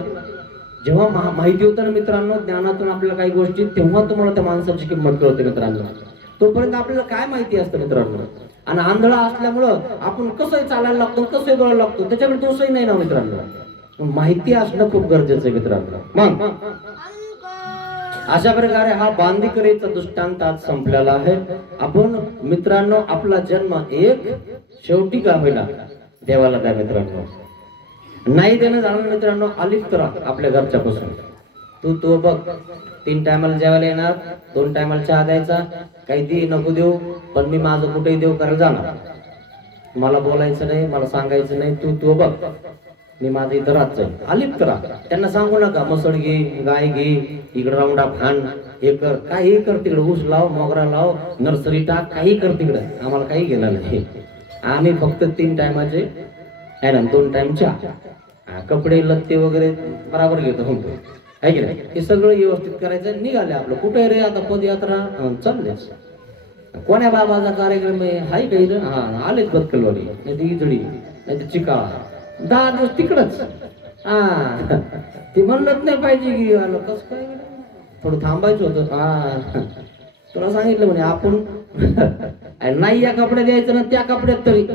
जेव्हा माहिती होतं ना मित्रांनो, ज्ञानातून आपल्याला काही गोष्टी, तेव्हा तुम्हाला त्या माणसाची किंमत कळते मित्रांनो. तोपर्यंत आपल्याला काय माहिती असतं मित्रांनो. आणि आंधळा असल्यामुळं आपण कसंही चालायला लागतो, कसंही बोलायला लागतो, त्याच्याकडे दोषही नाही ना मित्रांनो. माहिती असणं खूप गरजेचं आहे मित्रांनो. मग अशा प्रकारे हा बांधिकरीचा दृष्टांत आज संपलेला आहे. आपण मित्रांनो आपला जन्म एक शेवटी का होईना देवाला द्या मित्रांनो. नाही देणं झालं मित्रांनो, अलिप्त राहा आपल्या घरच्यापासून. तू बघ, 3 टायमाला जेवायला येणार, 2 टायमाला चहा द्यायचा, काही दे नको देऊ, पण मी माझं कुठेही देव करायला जाणार. मला बोलायचं नाही, मला सांगायचं नाही, तू बघ, मी माझं इथं राहत जाईल. अलिप्त राहा. त्यांना सांगू नका मसळ घे, गाय घे, इकडे राऊंडा फांड, हे कर, काही कर, तिकडे ऊस लाव, मोगरा लाव, नर्सरी टाक, काही कर तिकडे, आम्हाला काही गेलं नाही. आम्ही फक्त 3 टायमाचे आहे ना, 2 टाइम चहा, कपडे लत्ते वगैरे बराबर घेतो म्हणतो, आहे की नाही. हे सगळं व्यवस्थित करायचं. निघाले आपलं कुठे रे आता पदयात्रा, चाललेच. कोण्या बाबाचा कार्यक्रम आहे, हाय का इथं, हा आलेच बदकलवाडी, नाही तर इजडी, नाही तर चिकाळा, 10 दिवस तिकडच. हा ते म्हणलंच नाही पाहिजे की आलं कसं काय, थोडं थांबायचं होतं. हा तुला सांगितलं म्हणे आपण नाही या कपड्यात द्यायचं ना, त्या कपड्यात तरी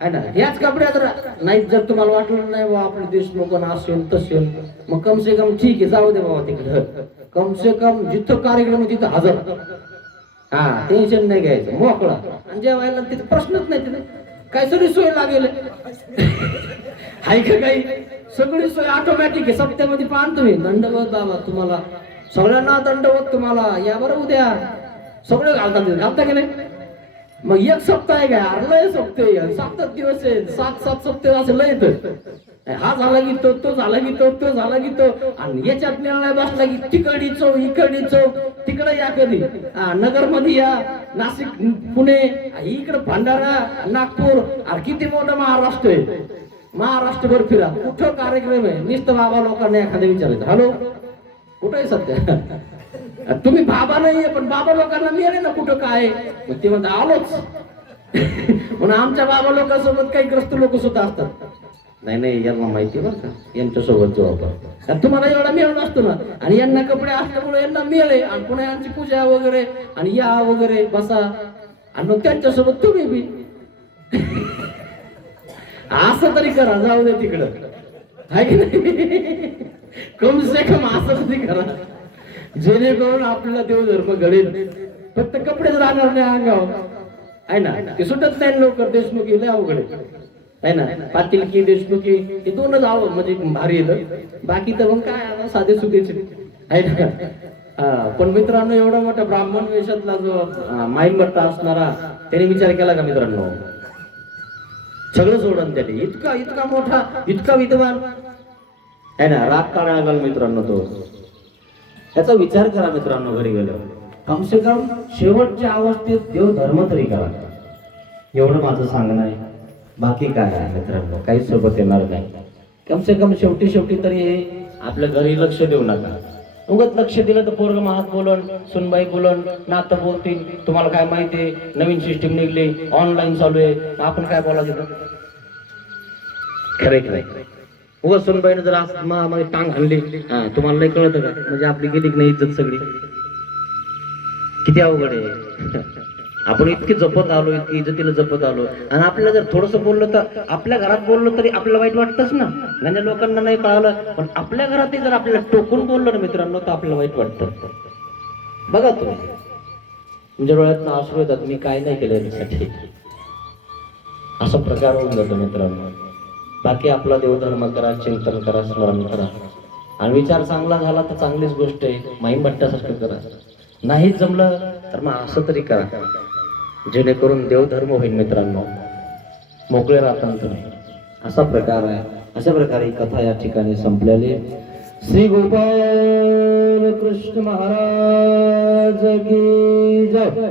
आहे ना, याच कपड्यात नाही. जर तुम्हाला वाटलं नाही बाबा आपले देशमुख असेल तसेल, मग कम से कम ठीक आहे, जाऊ दे बाबा तिकडं, कम से कम जिथं कार्यक्रम तिथं हजर. हा टेन्शन नाही घ्यायचं, मोकळा. आणि जेवायला तिथे प्रश्नच नाही, तिथे काय सगळी सोय लागेल आहे का, काही सगळी सोय ऑटोमॅटिक आहे. सप्त्यामध्ये पाहतो तुम्ही, दंडवत बाबा तुम्हाला, सगळ्यांना दंडवत तुम्हाला, या बरं उद्या सगळे घालता की नाही. मग 1 सप्ताह आहे काय, लय सप्ते, 7 दिवस आहे, 7 सप्ते असं लय येतं. हा झाला की तो झाला की तो झाला की तो, आणि याच्यात निर्णय बसला की तिकडी चौ इकडी चौ, तिकडे या कधी नगर मध्ये या, नाशिक पुणे इकडे भंडारा नागपूर, अरे किती मोठं महाराष्ट्र आहे. महाराष्ट्रभर फिरा, कुठं कार्यक्रम आहे, नुसतं बाबा लोकांना एखाद्या विचारायचं, हॅलो कुठं आहे सध्या. तुम्ही बाबा नाहीये पण बाबा लोकांना मिळाले ना कुठं काय, मग ते म्हणतात आलोच. म्हणून आमच्या बाबा लोकांसोबत काही ग्रस्त लोक सुद्धा असतात. नाही यांना माहिती बरं का, यांच्यासोबत जबाबदार. तुम्हाला एवढा मिळून असतो ना, आणि यांना कपडे असल्यामुळे यांना मिळाले, आणि पुन्हा यांची पूजा वगैरे, आणि या वगैरे बसा, आणि मग त्यांच्यासोबत तुम्ही बी असं तरी करा, जाऊ दे तिकडं, आहे की नाही. कम से कम असं तरी करा, जेणेकरून आपल्याला देव धर्म घडेल. फक्त कपडेच राहणार नाही अंगावर, आहे ना. ते सुटत नाही लवकर. देशमुखी लय अवघड आहे ना, पाटील की देशमुखी हे 2च आवड म्हणजे भारी येतं. बाकी तर मग काय साधे सुधेचे आहे ना. पण मित्रांनो, एवढा मोठा ब्राह्मण वेशातला जो माईमट्टा असणारा, त्याने विचार केला का मित्रांनो, सगळं सोडून त्याने इतका मोठा, इतका विद्वान आहे ना, राग काढायला मित्रांनो तो. याचा विचार करा मित्रांनो घरी गेल्यावर. कम से कम शेवटच्या अवस्थेत देव धर्म तरी करा. एवढं माझं सांगणं आहे. बाकी काय आहे मित्रांनो, काही सोबत येणार नाही. कम से कम शेवटी तरी हे आपल्या घरी लक्ष देऊ नका. उगत लक्ष दिलं तर पोरग महाग बोलन, सुनबाई बोलन, नातं बोलतील. तुम्हाला काय माहितीये, नवीन सिस्टीम निघली, ऑनलाईन चालू आहे, आपण काय बोलायचं? खरं की नाही? उगत सुनबाईने जर आज मागे टांग आणली, हा तुम्हाला नाही कळतं का? म्हणजे आपली गेली की नाही इज्जत सगळी. किती अवघड आहे. आपण इतकी जपत आलो, इतकी इज्जतीला जपत आलो, आणि आपल्याला जर थोडस बोललं तर आपल्या घरात बोललो तरी आपल्याला वाईट वाटतच ना. म्हणजे लोकांना नाही कळालं, पण आपल्या घरात जर आपल्याला टोकून बोललं ना मित्रांनो तर आपल्याला वाईट वाटतं. बघा तुम्ही, तुमच्या डोळ्यात अश्रू येतात, मी काय नाही केलं यासाठी. असा प्रकार होऊन जातो मित्रांनो. बाकी आपला देवधर्म करा, चिंतन करा, स्मरण करा, आणि विचार चांगला झाला तर चांगलीच गोष्ट आहे. माहीम भट्टासारखं करा. नाहीच जमलं तर मग असं तरी करा, जेणेकरून देवधर्म होईल मित्रांनो. मोकळे राहता तुम्ही. असा प्रकार आहे. अशा प्रकारे ही कथा या ठिकाणी संपलेली. श्री गोपाल कृष्ण महाराज की जय.